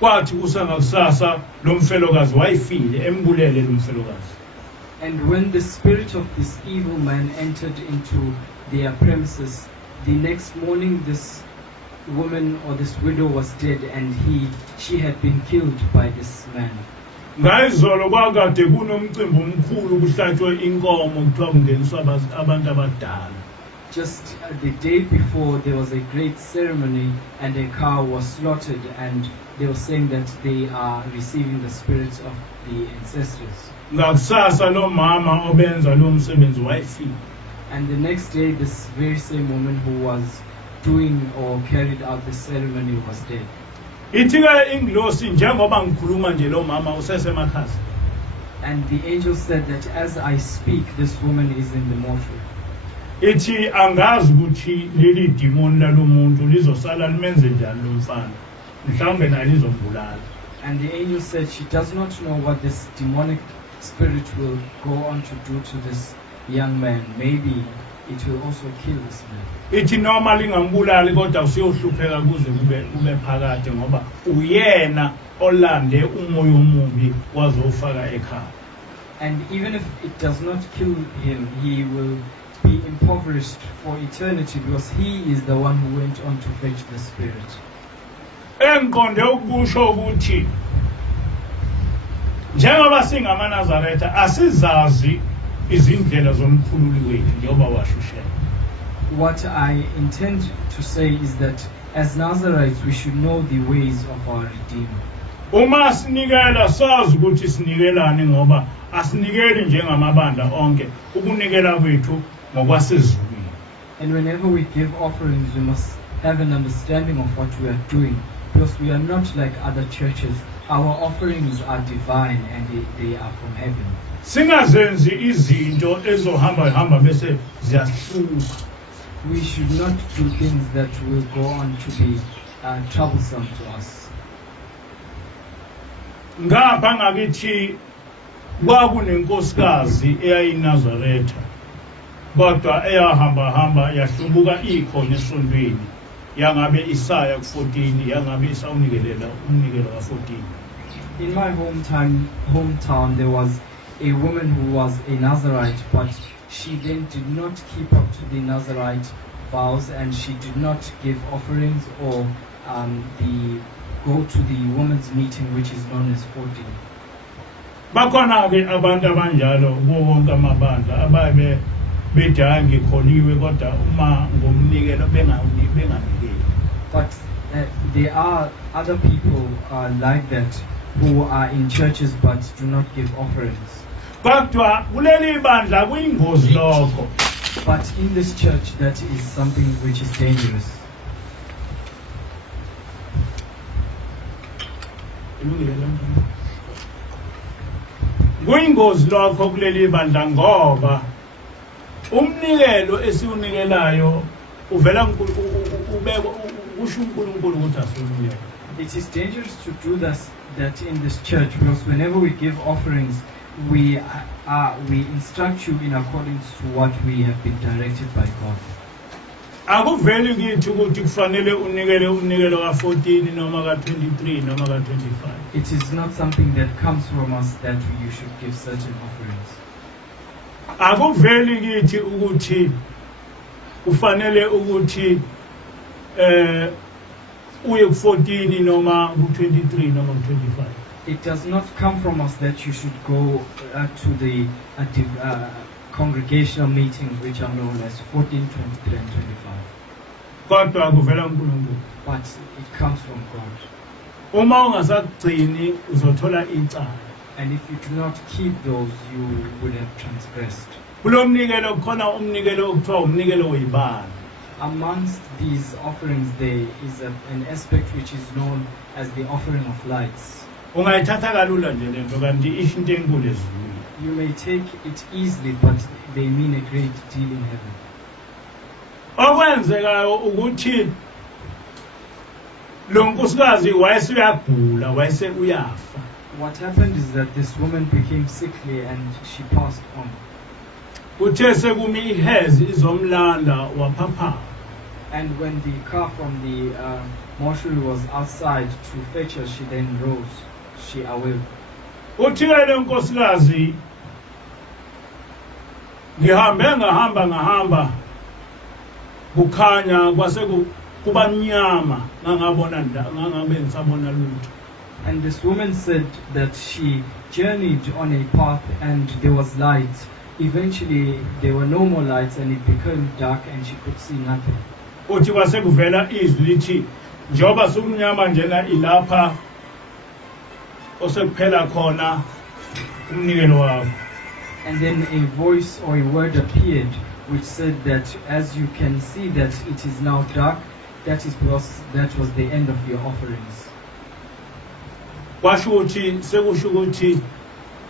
kwathi kusangakusasa lo mfelokazi wayifile embulele lo mfelokazi. And when the spirit of this evil man entered into their premises, the next morning this woman or this widow was dead, and she had been killed by this man. Ngayizolo kwakade kunomcimbi omkhulu kuhlatshwe inkomo kuthiwa kungeniswa abantu abadala. Just the day before, there was a great ceremony and a cow was slaughtered, and they were saying that they are receiving the spirits of the ancestors. Ngakusasa lo mama obenza lo msebenzi wayifile. And the next day, this very same woman who was doing or carried out the ceremony was dead. Ithika inglosi njengoba ngikhuluma nje lo mama usesemakhasi. And the angel said that as I speak, this woman is in the mortuary. Ithi angazi ukuthi leli demon lalo muntu lizosala limenze njani lo mfana. Mhlawumbe naye lizombulala. And the angel said she does not know what this demonic spirit will go on to do to this young man. Maybe it will also kill this man. Ithi noma lingambulali kodwa usiyohlupheka kuze kube phakade ngoba uyena olande umoya omubi wazofaka ekhaya. And even if it does not kill him, he will be impoverished for eternity because he is the one who went on to fetch the spirit. Engiqonde ukusho ukuthi njengoba singamaNazaretha asizazi izindlela zomkhululi wethu njengoba washushela. What I intend to say is that as Nazarites we should know the ways of our Redeemer. Uma sinikela sazi ukuthi sinikelani ngoba asinikeli njengamabandla onke ukunikela kwethu ngokwasezulwini. And whenever we give offerings we must have an understanding of what we are doing because we are not like other churches. Our offerings are divine and they are from heaven. Singazenzi izinto ezohamba bese ziyahluka. We should not do things that will go on to be troublesome to us. Ngapha ngakithi kwakunenkosikazi eyayinazaretha kodwa eyahamba yahlubuka ikhona esontweni yangabe Isaya ku14 yangabe isawunikelela umnikelo ka14. In my hometown there was a woman who was a Nazarite, but she then did not keep up to the Nazarite vows and she did not give offerings or go to the women's meeting, which is known as 14. Bakhona ke abantu abanjalo wonke amabandla ababe bedaya ngikholiwe kodwa uma ngomnikelo benganikeli. But there are other people like that who are in churches but do not give offerings. Kodwa kuleli bandla kuyingozi lokho. But in this church that is something which is dangerous. Kuyingozi lokho kuleli bandla ngoba umnikelo esiunikelayo uvela ubekwa usho uNkulunkulu ukuthi asinikele. It is dangerous to do that in this church because whenever we give offerings we instruct you in accordance to what we have been directed by God. Akuveli kithi ukuthi kufanele unikele umnikelo ka14 noma ka23 noma ka25. It is not something that comes from us that you should give certain offerings. Akuveli kithi ukuthi kufanele ukuthi uye ku14 noma ku23 noma ku25. It does not come from us that you should go to the congregational meetings which are known as 14, 23 and 25. Kodwa akuvela uNkulunkulu. But it comes from God. Uma ungasagcini uzothola icala. And if you do not keep those, you would have transgressed. Kulomnikelo khona umnikelo okuthiwa umnikelo weyibala. Amongst these offerings there is an aspect which is known as the offering of lights. Ungayithatha kalula nje lento kanti isho into enkulu ezulwini. You may take it easily, but they mean a great deal in heaven. Okwenzekayo ukuthi lo nkosikazi wayeseyagula uyafa. What happened is that this woman became sickly and she passed on. Uthe sekumi ihezi izomlanda waphapha. And when the car from the mortuary was outside to fetch her, she then rose. She awoke. Uthi le nkosikazi ngihamba kukhanya kwase kuba mnyama ngangabe ngisabona lutho. And this woman said that she journeyed on a path and there was light. Eventually there were no more lights and it became dark and she could see nothing. Uthi kwase kuvela izwi lithi njoba sukumnyama njena ilapha osekuphela khona umnikelo wakho. And then a voice or a word appeared which said that as you can see that it is now dark, that was the end of your offerings. Kwasho ukuthi sekusho ukuthi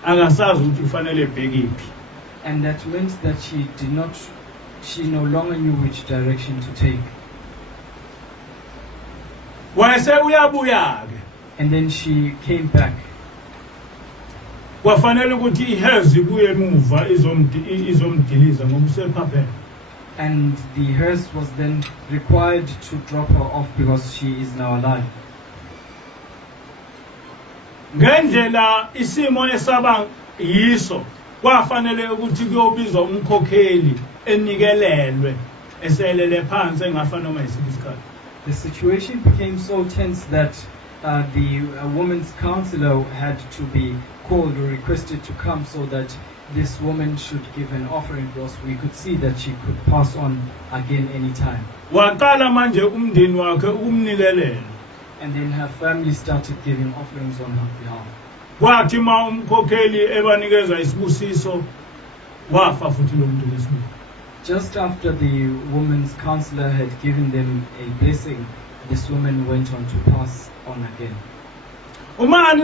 akasazi ukuthi ufanele bhekiphi. And that meant that she no longer knew which direction to take. Wayese uyabuya ke. And then she came back. Kwafanele ukuthi ihezi kuye emuva izomdiliza ngoba usephaphela. And the hearse was then required to drop her off because she is now alive. Ngendlela isimo esaba yiso kwafanele ukuthi kuyobizwa umkhokheli enikelelwe eselele phansi engafana noma yisiphi isikhathi. The situation became so tense that the woman's counselor had to be called or requested to come so that this woman should give an offering because we could see that she could pass on again anytime. Waqala manje umndeni wakhe ukumnikelela. And then her family started giving offerings on her behalf. Kwathi ma umkhokheli ebanikeza isibusiso wafa futhi lo muntu lesibili. Just after the woman's counselor had given them a blessing, this woman went on to pass on again. Uma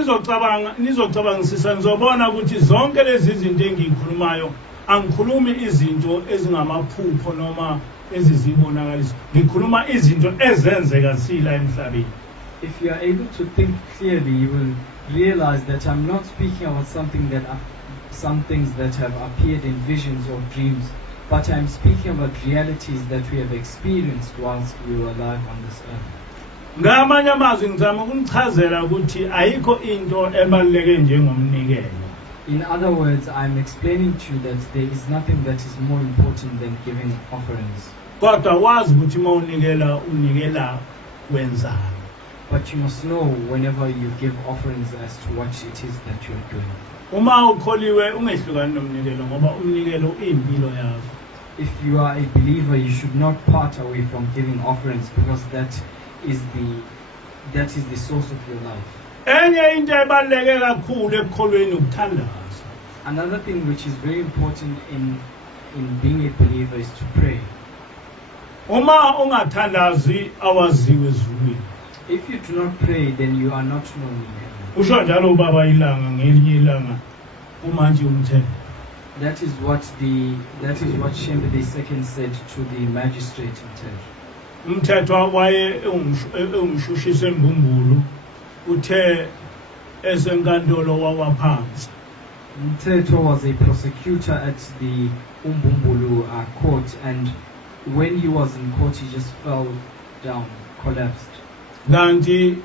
nizocabangisisa nizobona ukuthi zonke lezi zinto engikhulumayo angikhulumi izinto ezingamaphupho noma ezizibonakaliso. Ngikhuluma izinto ezenzeka sila emhlabeni. If you are able to think clearly, you will realize that I'm not speaking about some things that have appeared in visions or dreams, but I'm speaking about realities that we have experienced whilst we were alive on this earth. Ngamanye amazwi ngizama ukunichazela ukuthi ayikho into ebaluleke njengomnikelo. In other words, I'm explaining to you that there is nothing that is more important than giving offerings. Kodwa wazi ukuthi unikela wenzani. But you must know whenever you give offerings as to what it is that you are doing. Uma ukholiwe ungehlukani nomnikelo ngoba umnikelo impilo yakho. If you are a believer, you should not part away from giving offerings because that is the source of your life. Enye into ebaluleke kakhulu ekukholweni ukuthandaza. Another thing which is very important in being a believer is to pray. Uma ungathandazi awaziwe ezulwini. If you do not pray, then you are not known in heaven. Usho njalo ubaba ilanga ngelinye ilanga umanje umthetho. That is what Shembe II said to the magistrate in Tej. Umthetho waye umshushise embumbulu uthe esenkantolo wawaphansi. Mteto was a prosecutor at the Umbumbulu court, and when he was in court, he just fell down, collapsed. Kanti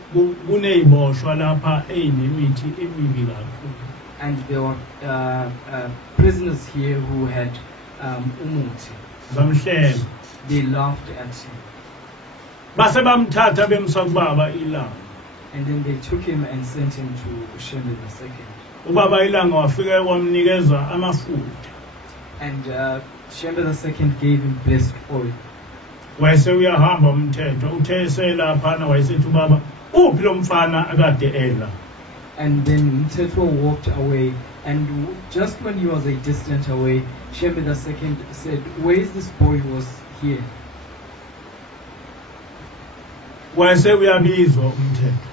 kuneyiboshwa lapha eyinemithi emibi kakhulu. And there were prisoners here who had umuthi. Bamhleka. They laughed at him. Base bamthatha bemsa kubaba ilanga. And then they took him and sent him to Shembe II. Ubaba ilanga wafika wamnikeza amafutha. And Shembe II gave him blessed oil. Wayese uyahamba umthetho uthe selaphana wayesethi ubaba uphi lo mfana akade ela. And then Mteto walked away, and just when he was a distance away, Shembe II said, "Where is this boy who was here?" Wayese uyabizwa umthetho.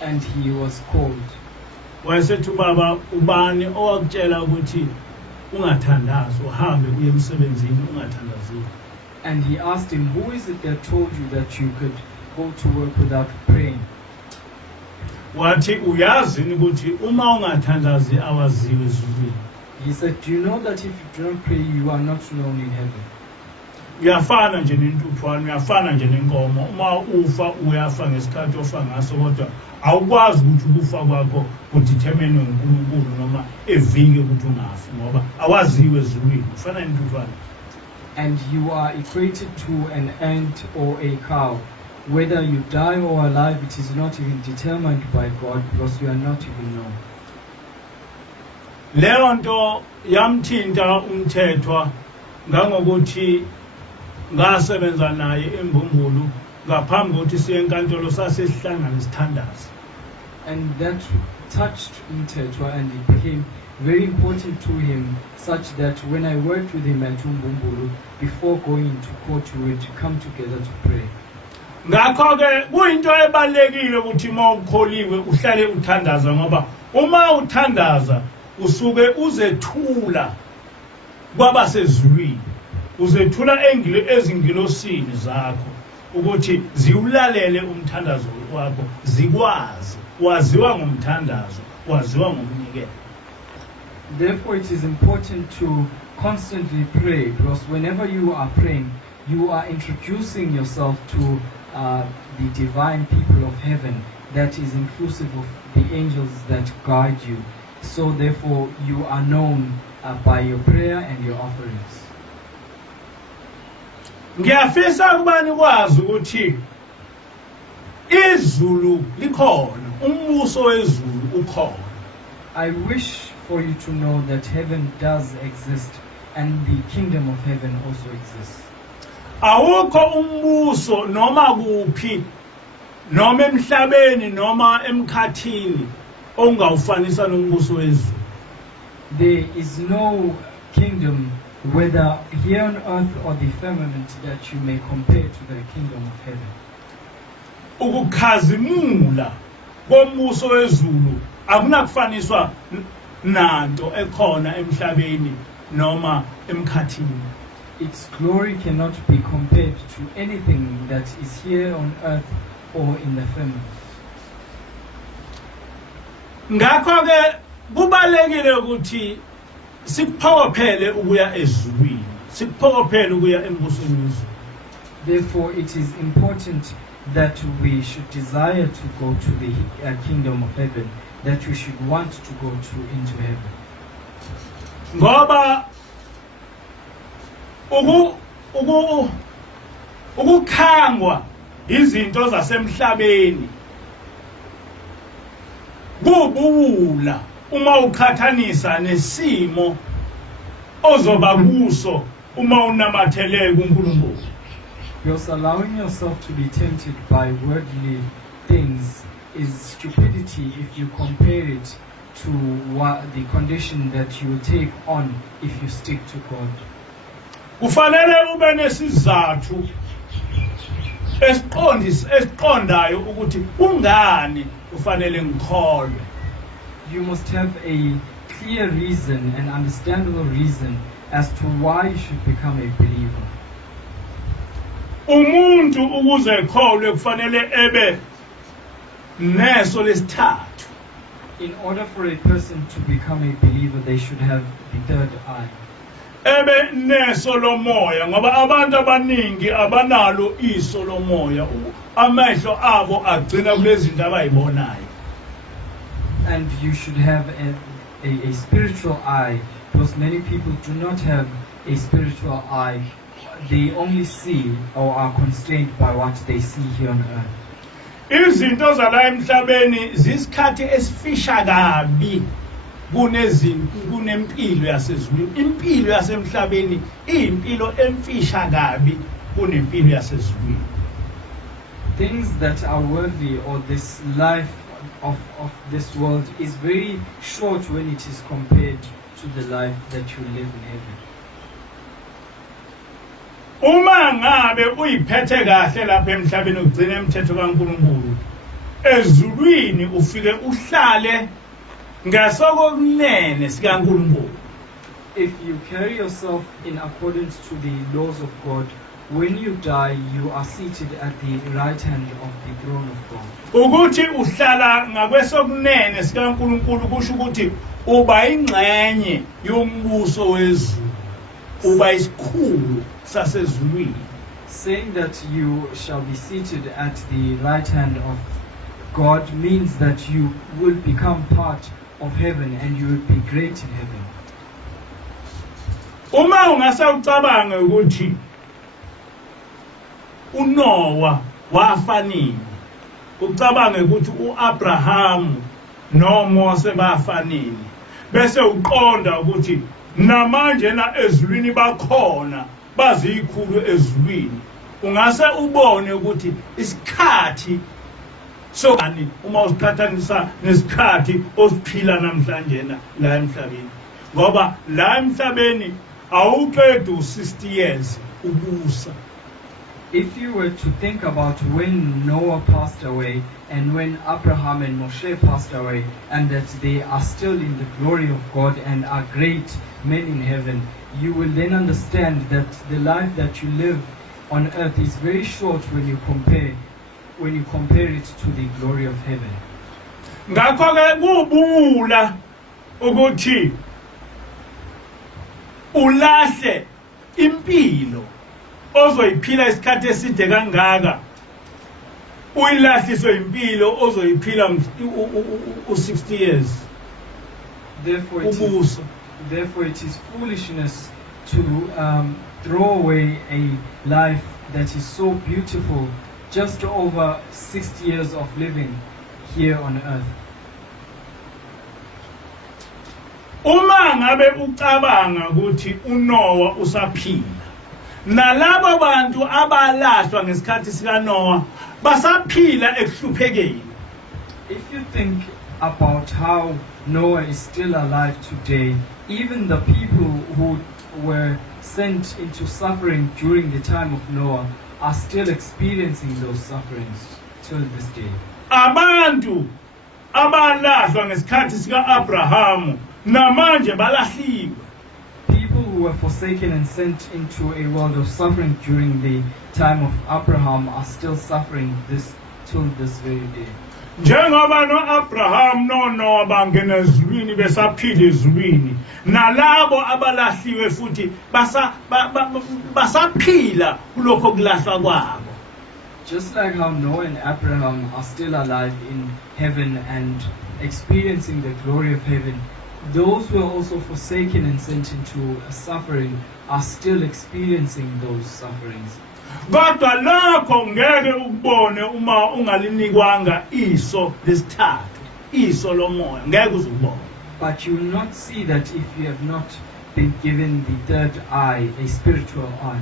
And he was called. Wayesethi ubaba ubani owakutshela ukuthi ungathandazi uhambe uye emsebenzini ungathandazini. And he asked him, "Who is it that told you that you could go to work without praying?" Wathi uyazini ukuthi uma ungathandazi awaziwe ezulwini. He said, "Do you know that if you do not pray, you are not known in heaven?" Uyafana nje nentuthwane, uyafana nje nenkomo. Uma ufa uyafa ngesikhathi ofa ngaso kodwa awukwazi ukuthi ukufa kwakho kudetermine uNkulunkulu noma evike ukuthi ungafi ngoba awaziwe ezulwini. Ufana nentuthwane. And you are equated to an ant or a cow. Whether you die or alive, it is not even determined by God because you are not even known. Leyo nto yamthinta umthethwa ngangokuthi ngasebenza naye embumbulu ngaphambi kokuthi siye enkantolo sasesihlangana sithandaza. And that touched Mtetwa, and it became very important to him, such that when I worked with him at Umbumbulu, before going into court, we would come together to pray. Ngakho ke kuyinto ebalekile ukuthi mawukholiwe uhlale uthandaza ngoba uma uthandaza usuke uzethula kwabasezulwini, uzethula ezingilosini zakho ukuthi ziwulalele umthandazo wakho, zikwazi waziwa ngomthandazo, waziwa ngomnikelo. Therefore, it is important to constantly pray, because whenever you are praying, you are introducing yourself to the divine people of heaven, that is inclusive of the angels that guide you. So therefore, you are known by your prayer and your offerings. Ngiyafisa ukuba nikwazi ukuthi izulu likhona, umbuso wezulu ukhona. I wish for you to know that heaven does exist and the kingdom of heaven also exists. Awukho umbuso noma kuphi noma emhlabeni noma emkhathini ongawufanisa nombuso wezulu. There is no kingdom, whether here on earth or the firmament, that you may compare to the kingdom of heaven. Ukukhazimula kombuso wezulu akunakufaniswa nanto ekhona emhlabeni noma emkhathini. Its glory cannot be compared to anything that is here on earth or in the firmament. Ngakho ke kubalekile ukuthi sikuphokophele ukuya ezulwini, sikuphokophele ukuya embusweni wezulu. Therefore, it is important that we should desire to go to the kingdom of heaven, that we should want to go into heaven. Ngoba ukukhangwa izinto zasemhlabeni kubuwula uma ukhathanisa nesimo ozoba kuso uma unamathele kuNkulunkulu. Because allowing yourself to be tempted by worldly things is stupidity if you compare it to what the condition that you will take on if you stick to God. Kufanele ube nesizathu esiqondayo ukuthi ungani kufanele ngikholwe. You must have a clear reason, an understandable reason as to why you should become a believer. Umuntu ukuze ekholwe kufanele ebe neso lesithathu. In order for a person to become a believer, they should have the third eye. Ebe neso lomoya ngoba abantu abaningi abanalo iso lomoya, amehlo abo agcina kulezinto abayibonayo. And you should have a spiritual eye, because many people do not have a spiritual eye. They only see or are constrained by what they see here on earth. Izinto zala emhlabeni zisikhathi esifisha kabi kunempilo yasezulwini. Impilo yasemhlabeni iyimpilo emfisha kabi kunempilo yasezulwini. Things that are worldly, or this life of this world, is very short when it is compared to the life that you live in heaven. Uma ngabe uyiphethe kahle lapha emhlabeni ugcina imithetho kaNkulunkulu, ezulwini ufike uhlale ngasokunene sikaNkulunkulu. If you carry yourself in accordance to the laws of God, when you die, you are seated at the right hand of the throne of God. Ukuthi uhlala ngakwesokunene sikaNkulunkulu kusho ukuthi uba ingxenye yombuso wezulu, uba isikhulu sasezulwini. Saying that you shall be seated at the right hand of God means that you will become part of heaven and you will be great in heaven. Uma ungasawucabanga ukuthi uNoah wafanini, ucabange ukuthi uAbraham noMose bafanini, bese uqonda ukuthi namanje na ezulwini bakhona bazikhulu ezulwini, ungase ubone ukuthi isikhathi sokani uma usiqhathanisa nesikhathi osiphila namhlanje la emhlabeni. Ngoba la emhlabeni awuqedi 60 years ubusa. If you were to think about when Noah passed away and when Abraham and Moshe passed away, and that they are still in the glory of God and are great men in heaven, you will then understand that the life that you live on earth is very short when you compare it to the glory of heaven. Ngakho ke kubula ukuthi ulahle impilo ozoyiphila isikhathi eside kangaka uyilahliswe impilo ozoyiphila u60 years. Therefore it is foolishness to throw away a life that is so beautiful, just over 60 years of living here on earth. Uma ngabe ucabanga ukuthi uNoah usaphila, nalabo bantu abalahlwa ngesikhathi sika Noah basaphila ekuhluphekeni. If you think about how Noah is still alive today, even the people who were sent into suffering during the time of Noah are still experiencing those sufferings till this day. Abantu abalahlwa ngesikhathi sika Abraham namanje balahliwe. People who were forsaken and sent into a world of suffering during the time of Abraham are still suffering till this very day. Njengoba no-Abraham no-Noah bangena ezulwini besaphila ezulwini, nalabo abalahliwe futhi basaphila kulokho kulahlwa kwabo. Just like how Noah and Abraham are still alive in heaven and experiencing the glory of heaven, those who are also forsaken and sent into suffering are still experiencing those sufferings. Kodwa lokho ngeke ukubone uma ungalinikwanga iso lesithathu, iso lomoya, ngeke uzubone. But you will not see that if you have not been given the third eye, a spiritual eye.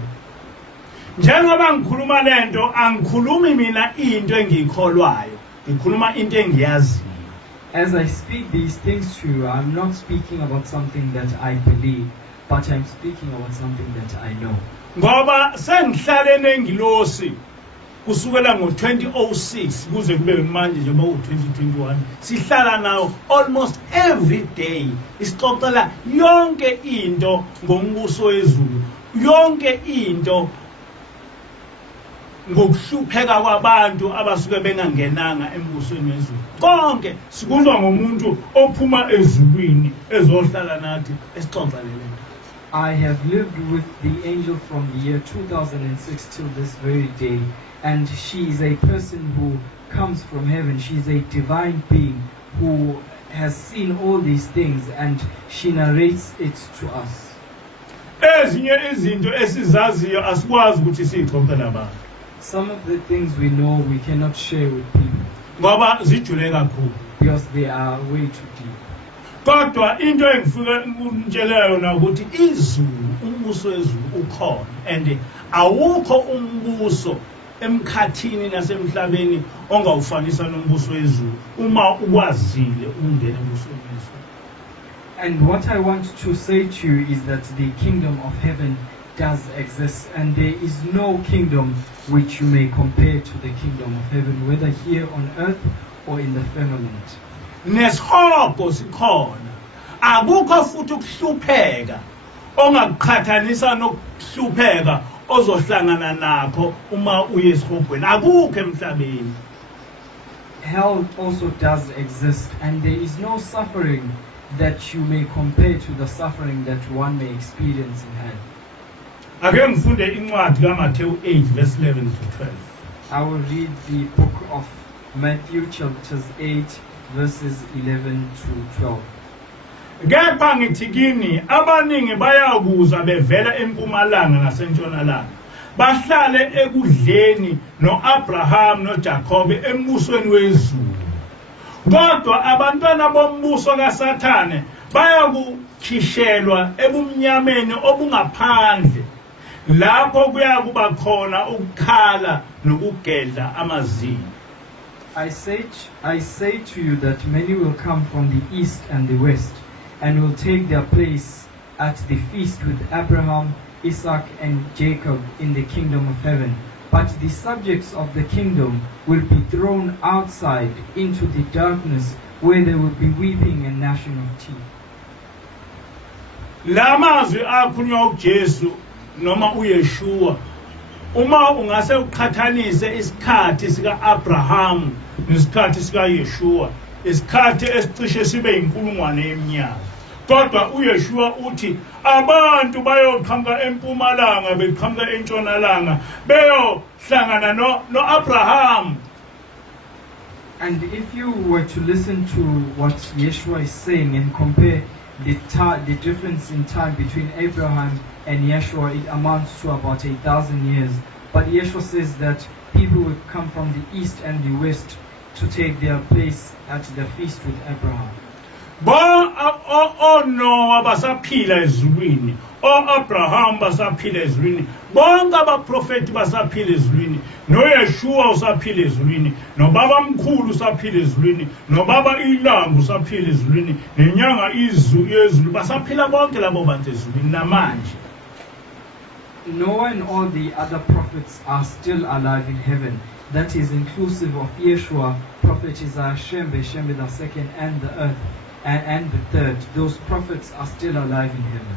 Njengoba ngikhuluma lento, angikhulumi mina into engiyikholwayo, ngikhuluma into engiyaziyo. As I speak these things to you, I'm not speaking about something that I believe, but I'm speaking about something that I know. Ngoba sengihlale nengilosi kusukela ngo2006 kuze kube manje nje ngo2021 sihlala nawo almost every day isixoxela yonke into ngombuso wezulu, yonke into ngokuhlupheka kwabantu abasuke bengangenanga embusweni wezulu. Konke sikuzwa ngomuntu ophuma ezulwini ezohlala nathi esixoxelele. I have lived with the angel from the year 2006 till this very day, and she is a person who comes from heaven. She is a divine being who has seen all these things, and she narrates it to us. Ezinye izinto esizaziyo asikwazi ukuthi sixoxe nabantu. Some of the things we know we cannot share with people Ngoba zijule kakhulu. because they are way too deep. Kodwa into engifike ngikutshela yona ukuthi izulu, umbuso wezulu ukhona, and awukho umbuso emkhathini nasemhlabeni ongawufanisa nombuso wezulu uma ukwazile ungena embusweni wezulu. And what I want to say to you is that the kingdom of heaven does exist, and there is no kingdom which you may compare to the kingdom of heaven, whether here on earth or in the firmament. Nesihoko sikhona, akukho futhi ukuhlupheka ongakuqhathanisa nokuhlupheka ozohlangana nakho uma uye esihogweni, akukho emhlabeni. Hell also does exist, and there is no suffering that you may compare to the suffering that one may experience in hell. Ake ngifunde incwadi kaMathewu 8 verse 11 to 12. I will read the book of Matthew chapters 8 verses 11 to 12. Kepha ngithi kini abaningi bayakuza bevela empumalanga nasentshonalanga, bahlale ekudleni noAbraham noJakobe embusweni wezulu. Kodwa abantwana bombuso kaSathane bayakukhishelwa ebumnyameni obungaphandle, lapho kuyakuba khona ukukhala nokugedla amazinyo. I say to you that many will come from the east and the west, and will take their place at the feast with Abraham, Isaac, and Jacob in the kingdom of heaven. But the subjects of the kingdom will be thrown outside into the darkness, where there will be weeping and gnashing of teeth. Lamazwi akhulunywa uJesu noma uYeshua, uma ungase uqhathanise isikhathi sika Abraham nesikhathi sika Yeshua, isikhathi esicishe sibe inkulungwane yeminyaka. kodwa uYeshua uthi abantu bayoqhamuka empumalanga beqhamuka entshonalanga beyohlangana no-Abraham. And if you were to listen to what Yeshua is saying and compare the difference in time between Abraham and Yeshua, it amounts to about 1,000 years. But Yeshua says that people would come from the east and the west to take their place at the feast with Abraham. Noah basaphila ezulwini, Abraham basaphila ezulwini, bonke abaprofeti basaphila ezulwini, noYeshua usaphila ezulwini, nobaba mkhulu usaphila ezulwini, nobaba ilanga usaphila ezulwini, nenyanga yezulu basaphila bonke labo bantu ezulwini namanje. Noah and all the other prophets are still alive in heaven. That is inclusive of Yeshua, Prophet Isaiah, Shembe the second, and the earth. And the third, those prophets are still alive in heaven.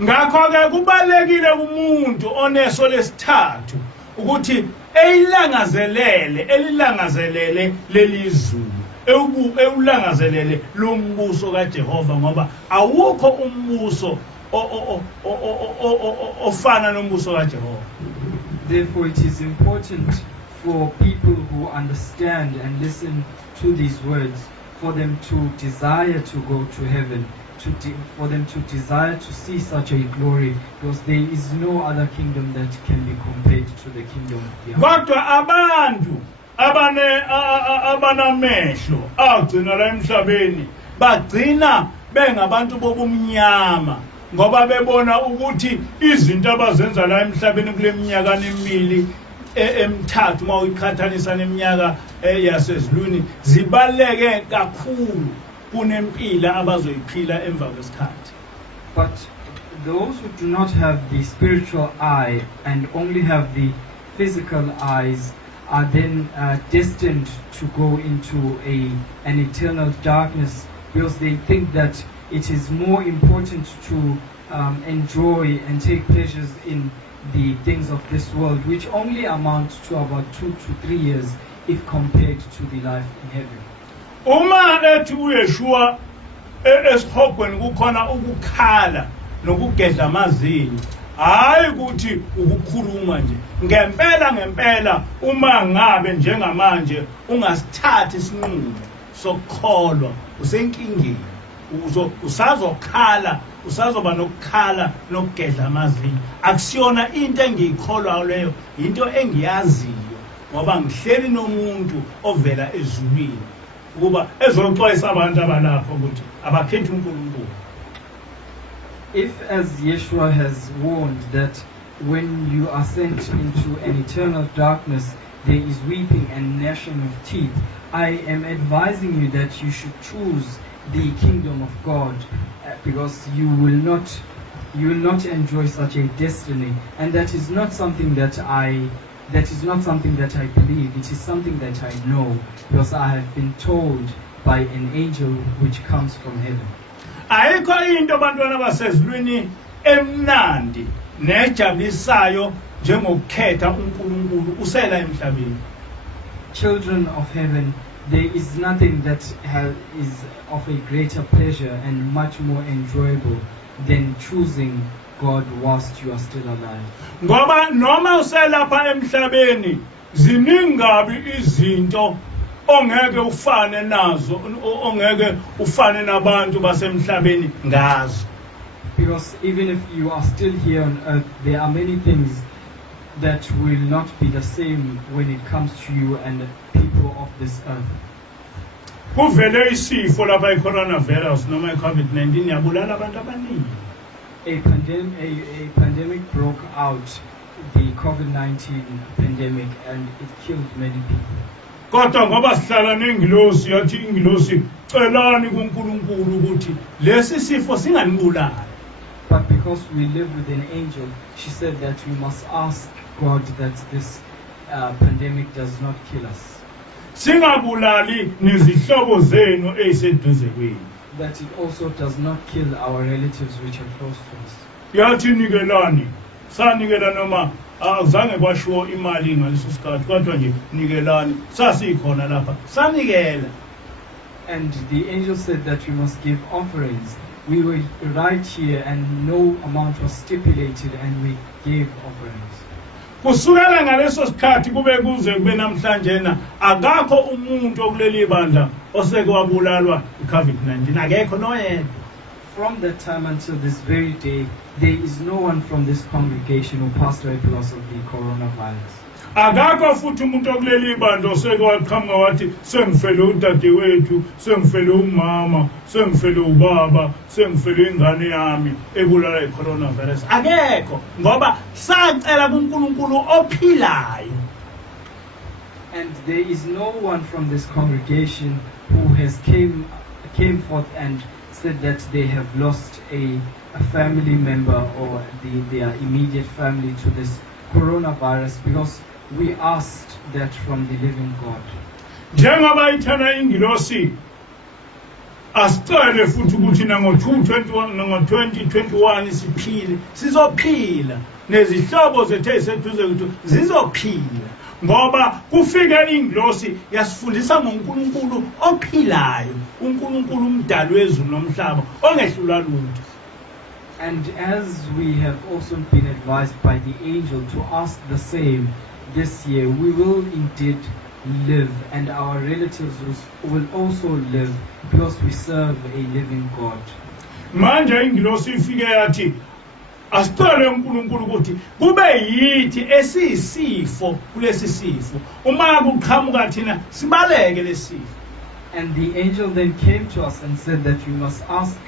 Ngakho-ke kubalekile umuntu oneso lesithathu ukuthi elilangazelele lelizulu ewulangazelele lombuso kaJehova ngoba awukho umbuso ofana nombuso kaJehova. Therefore it is important for people who understand and listen to these words, for them to desire to go to heaven, for them to desire to see such a glory, because there is no other kingdom that can be compared to the kingdom of the Lord. Kodwa abantu abanamehlo agcina la emhlabeni bagcina bengabantu bobumnyama ngoba bebona ukuthi izinto abazenza la emhlabeni kule minyaka emibili emithathu mawuyiqhathanisa neminyaka yasezulwini zibaleke kakhulu kunempilo abazoyiphila emva kwesikhathi. But those who do not have the spiritual eye and only have the physical eyes are then destined to go into an eternal darkness, because they think that it is more important to enjoy and take pleasures in the things of this world, which only amounts to about 2 to 3 years if compared to the life in heaven. Uma ethi uYeshua esihogweni kukhona ukukhala nokugedla amazinyo, hayi ukuthi ukukhuluma nje. Ngempela uma ngabe njengamanje ungasithatha isinqumo sokukholwa usenkingeni, usazoba nokukhala nokugedla amazinyo. Akusiyona into engiyikholwayo leyo, into engiyaziyo ngoba ngihleli nomuntu ovela ezulwini ukuba ezoxwayisa abantu abalapha ukuthi abakhethe uNkulunkulu. If, as Yeshua has warned, that when you are sent into an eternal darkness there is weeping and gnashing of teeth, I am advising you that you should choose the kingdom of God, because you will not enjoy such a destiny. And that is not something that I believe. It is something that I know, because I have been told by an angel which comes from heaven. Ayikho into abantwana basezulwini emnandi nejabulisayo njengokukhetha uNkulunkulu usela emhlabeni. Children of heaven, there is nothing that is of a greater pleasure and much more enjoyable than choosing God whilst you are still alive. Ngoba noma uselapha emhlabeni ziningabi izinto ongeke ufane nazo, ongeke ufane nabantu basemhlabeni ngazo. Because even if you are still here on earth, there are many things that will not be the same when it comes to you and the people of this earth. Kuvele isifo lapha i-coronavirus noma i-COVID-19 yabulala abantu abaningi. A pandemic broke out, the COVID-19 pandemic, and it killed many people. Kodwa ngoba sihlala nengilosi yathi ingilosi celani kuNkulunkulu ukuthi lesi sifo singanibulali. But because we live with an angel, she said that we must ask God that this pandemic does not kill us. Singabulali nezihlobo zenu eziseduze kwenu. That it also does not kill our relatives which are close to us. Yathi nikelani, sanikela noma azange kwashiwo imali ngaleso sikhathi kodwa nje nikelani, sasikhona lapha sanikela. And the angel said that we must give offerings. We were right here and no amount was stipulated and we gave offerings. Kusukela ngaleso sikhathi kube kuze kube namhlanje na akakho umuntu okuleli bandla oseke wabulalwa iCovid-19 akekho noyedwa. From that time until this very day, there is no one from this congregation who passed away because of the coronavirus. Akakho futhi umuntu okuleli bandla oseke waqhamuka wathi sengifele udadewethu, sengifele umama, sengifele ubaba, sengifele ingane yami ebulala iCoronavirus. Akekho ngoba sacela kuNkulunkulu ophilayo. And there is no one from this congregation who has came forth and said that they have lost a family member or their immediate family to this coronavirus, because we asked that from the living God. Njengoba ithana ingilosi asicele futhi ukuthi ngo-2021 siphile, sizophila nezihlobo zethu eziseduze kwethu zizophila ngoba kufike ingilosi yasifundisa ngoNkulunkulu ophilayo, uNkulunkulu umdali wezulu nomhlaba ongehlula lutho. And as we have also been advised by the angel to ask the same this year, we will indeed live, and our relatives will also live, because we serve a living God. Manje ingilosi ifike yathi asicele uNkulunkulu ukuthi kube yithi esiyisifo kulesi sifo uma kuqhamuka thina sibaleke lesifo. And the angel then came to us and said that we must ask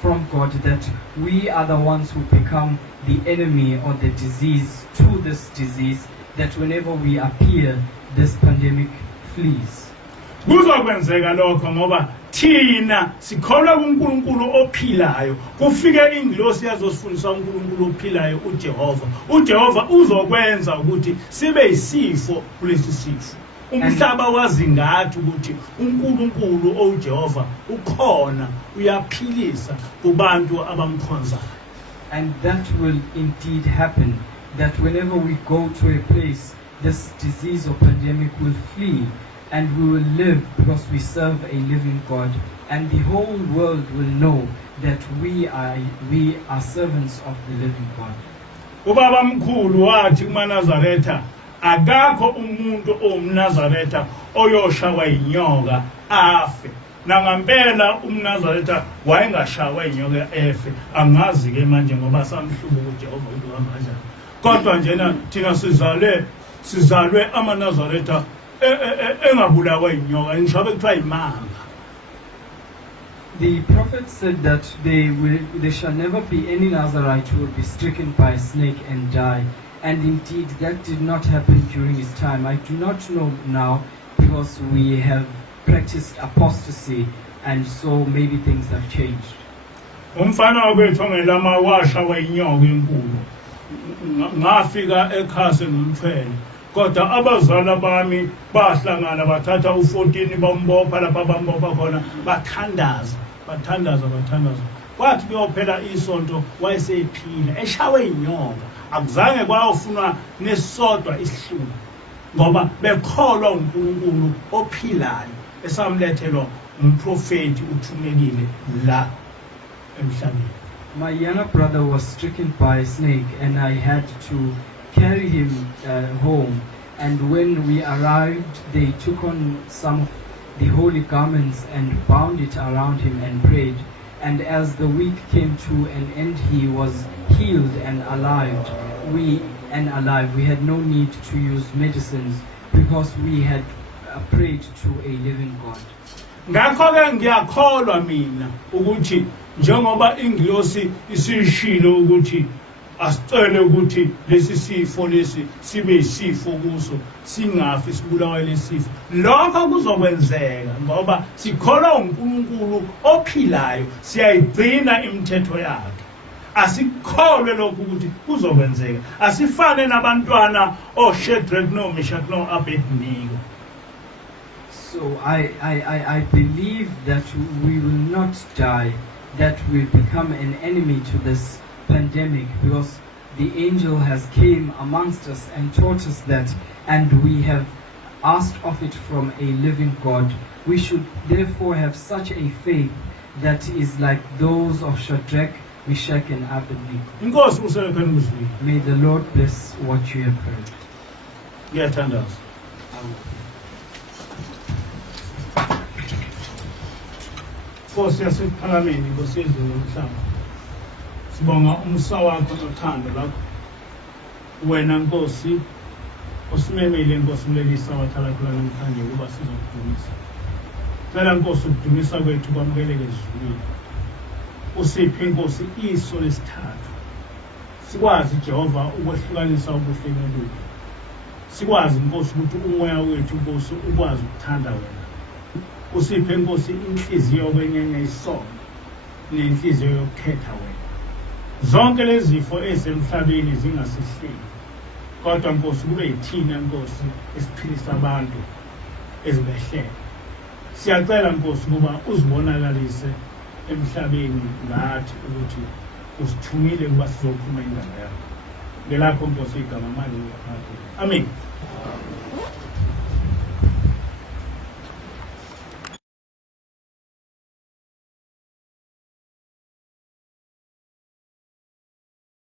from God that we are the ones who become the enemy or the disease to this disease, that whenever we appear, this pandemic flees. Kuzokwenzeka lokho ngoba thina sikholwa kuNkulunkulu ophilayo. Kufike ingilosi yazosifundisa uNkulunkulu ophilayo uJehova. uJehova uzokwenza ukuthi sibe yisifo kulesi sifo. Umhlaba wazi ngathi ukuthi uNkulunkulu oJehova ukhona uyaphilisa kubantu abamkhonzayo. And that will indeed happen, that whenever we go to a place, this disease or pandemic will flee, and we will live because we serve a living God, and the whole world will know that we are servants of the living God. Ubaba mkhulu wathi kumaNazaretha akakho umuntu omNazaretha oyoshawa inyoka afe. Nangampela umNazaretha wayengashawa inyoka efe. Angazi ke manje ngoba samhlubuka uJehova ukuthi kanjani. Kodwa njena thina sizalwe amaNazaretha engabulawa inyoka, ngisho kuthiwa imanga. The prophet said that there shall never be any Nazarite who will be stricken by a snake and die. And indeed, that did not happen during his time. I do not know now, because we have practiced apostasy, and so maybe things have changed. Umfana wakwethu ongelama washawa inyoka enkulu. Ngafika ekhaya ngumthwele. Kodwa abazali bami bahlangana bathatha u14 bambopha lapha bambopha khona bathandaza. Kwathi kuyophela isonto wayesephila eshawe inyoka. Akuzange kwayofunwa nesodwa isihlunu ngoba bekholwa uNkulunkulu ophilayo esamlethelwa umprofeti uthumekile la emhlabeni. My younger brother was stricken by a snake, and I had to carry him home. And when we arrived, they took on some of the holy garments and bound it around him and prayed. And as the week came to an end, he was healed and alive. We had no need to use medicines, because we had prayed to a living God. Ngakho-ke ngiyakholwa mina ukuthi njengoba ingilosi isishilo ukuthi asicele ukuthi lesi sifo lesi sibe yisifo kuso, singafi sibulawa lesifo. Lokho kuzokwenzeka ngoba sikholwa uNkulunkulu ophilayo, siyayigcina imithetho yakhe. Asikholwe lokhu ukuthi kuzokwenzeka. Asifane nabantwana oShadrach noMeshach noAbednego. So I believe that we will not die, that we become an enemy to this pandemic, because the angel has came amongst us and taught us that, and we have asked of it from a living God. We should therefore have such a faith that is like those of Shadrach, Meshach, and Abednego. Inkosi uSelekhan Mzwi. May the Lord bless what you have heard. Ngiyathandaza. Nkosi yasephalameni, Nkosi yezulu nomhlaba. Sibonga umsa wakho nothando lakho. Wena Nkosi osimemele Nkosi mlelisa wathala khona namhlanje ukuba sizokudumisa. Cela Nkosi ukudumisa kwethu kwamukeleke ezulwini. Usiphe Nkosi iso lesithathu. Sikwazi Jehova ukwehlukanisa ubuhle nobubi. Sikwazi Nkosi ukuthi umoya wethu Nkosi ukwazi ukuthanda wena. Usiphe Nkosi inhliziyo yokwenyenya isono nenhliziyo yokukhetha wena. Zonke lezi zifo ezisemhlabeni zingasihleli. Kodwa Nkosi kube yithina Nkosi esiphilisa abantu ezibehlela. Siyacela Nkosi ukuba uzibonakalise emhlabeni ngathi ukuthi usithumile ukuba sizophuma indaba yakho. Ngelapho Nkosi igama manje. Amen.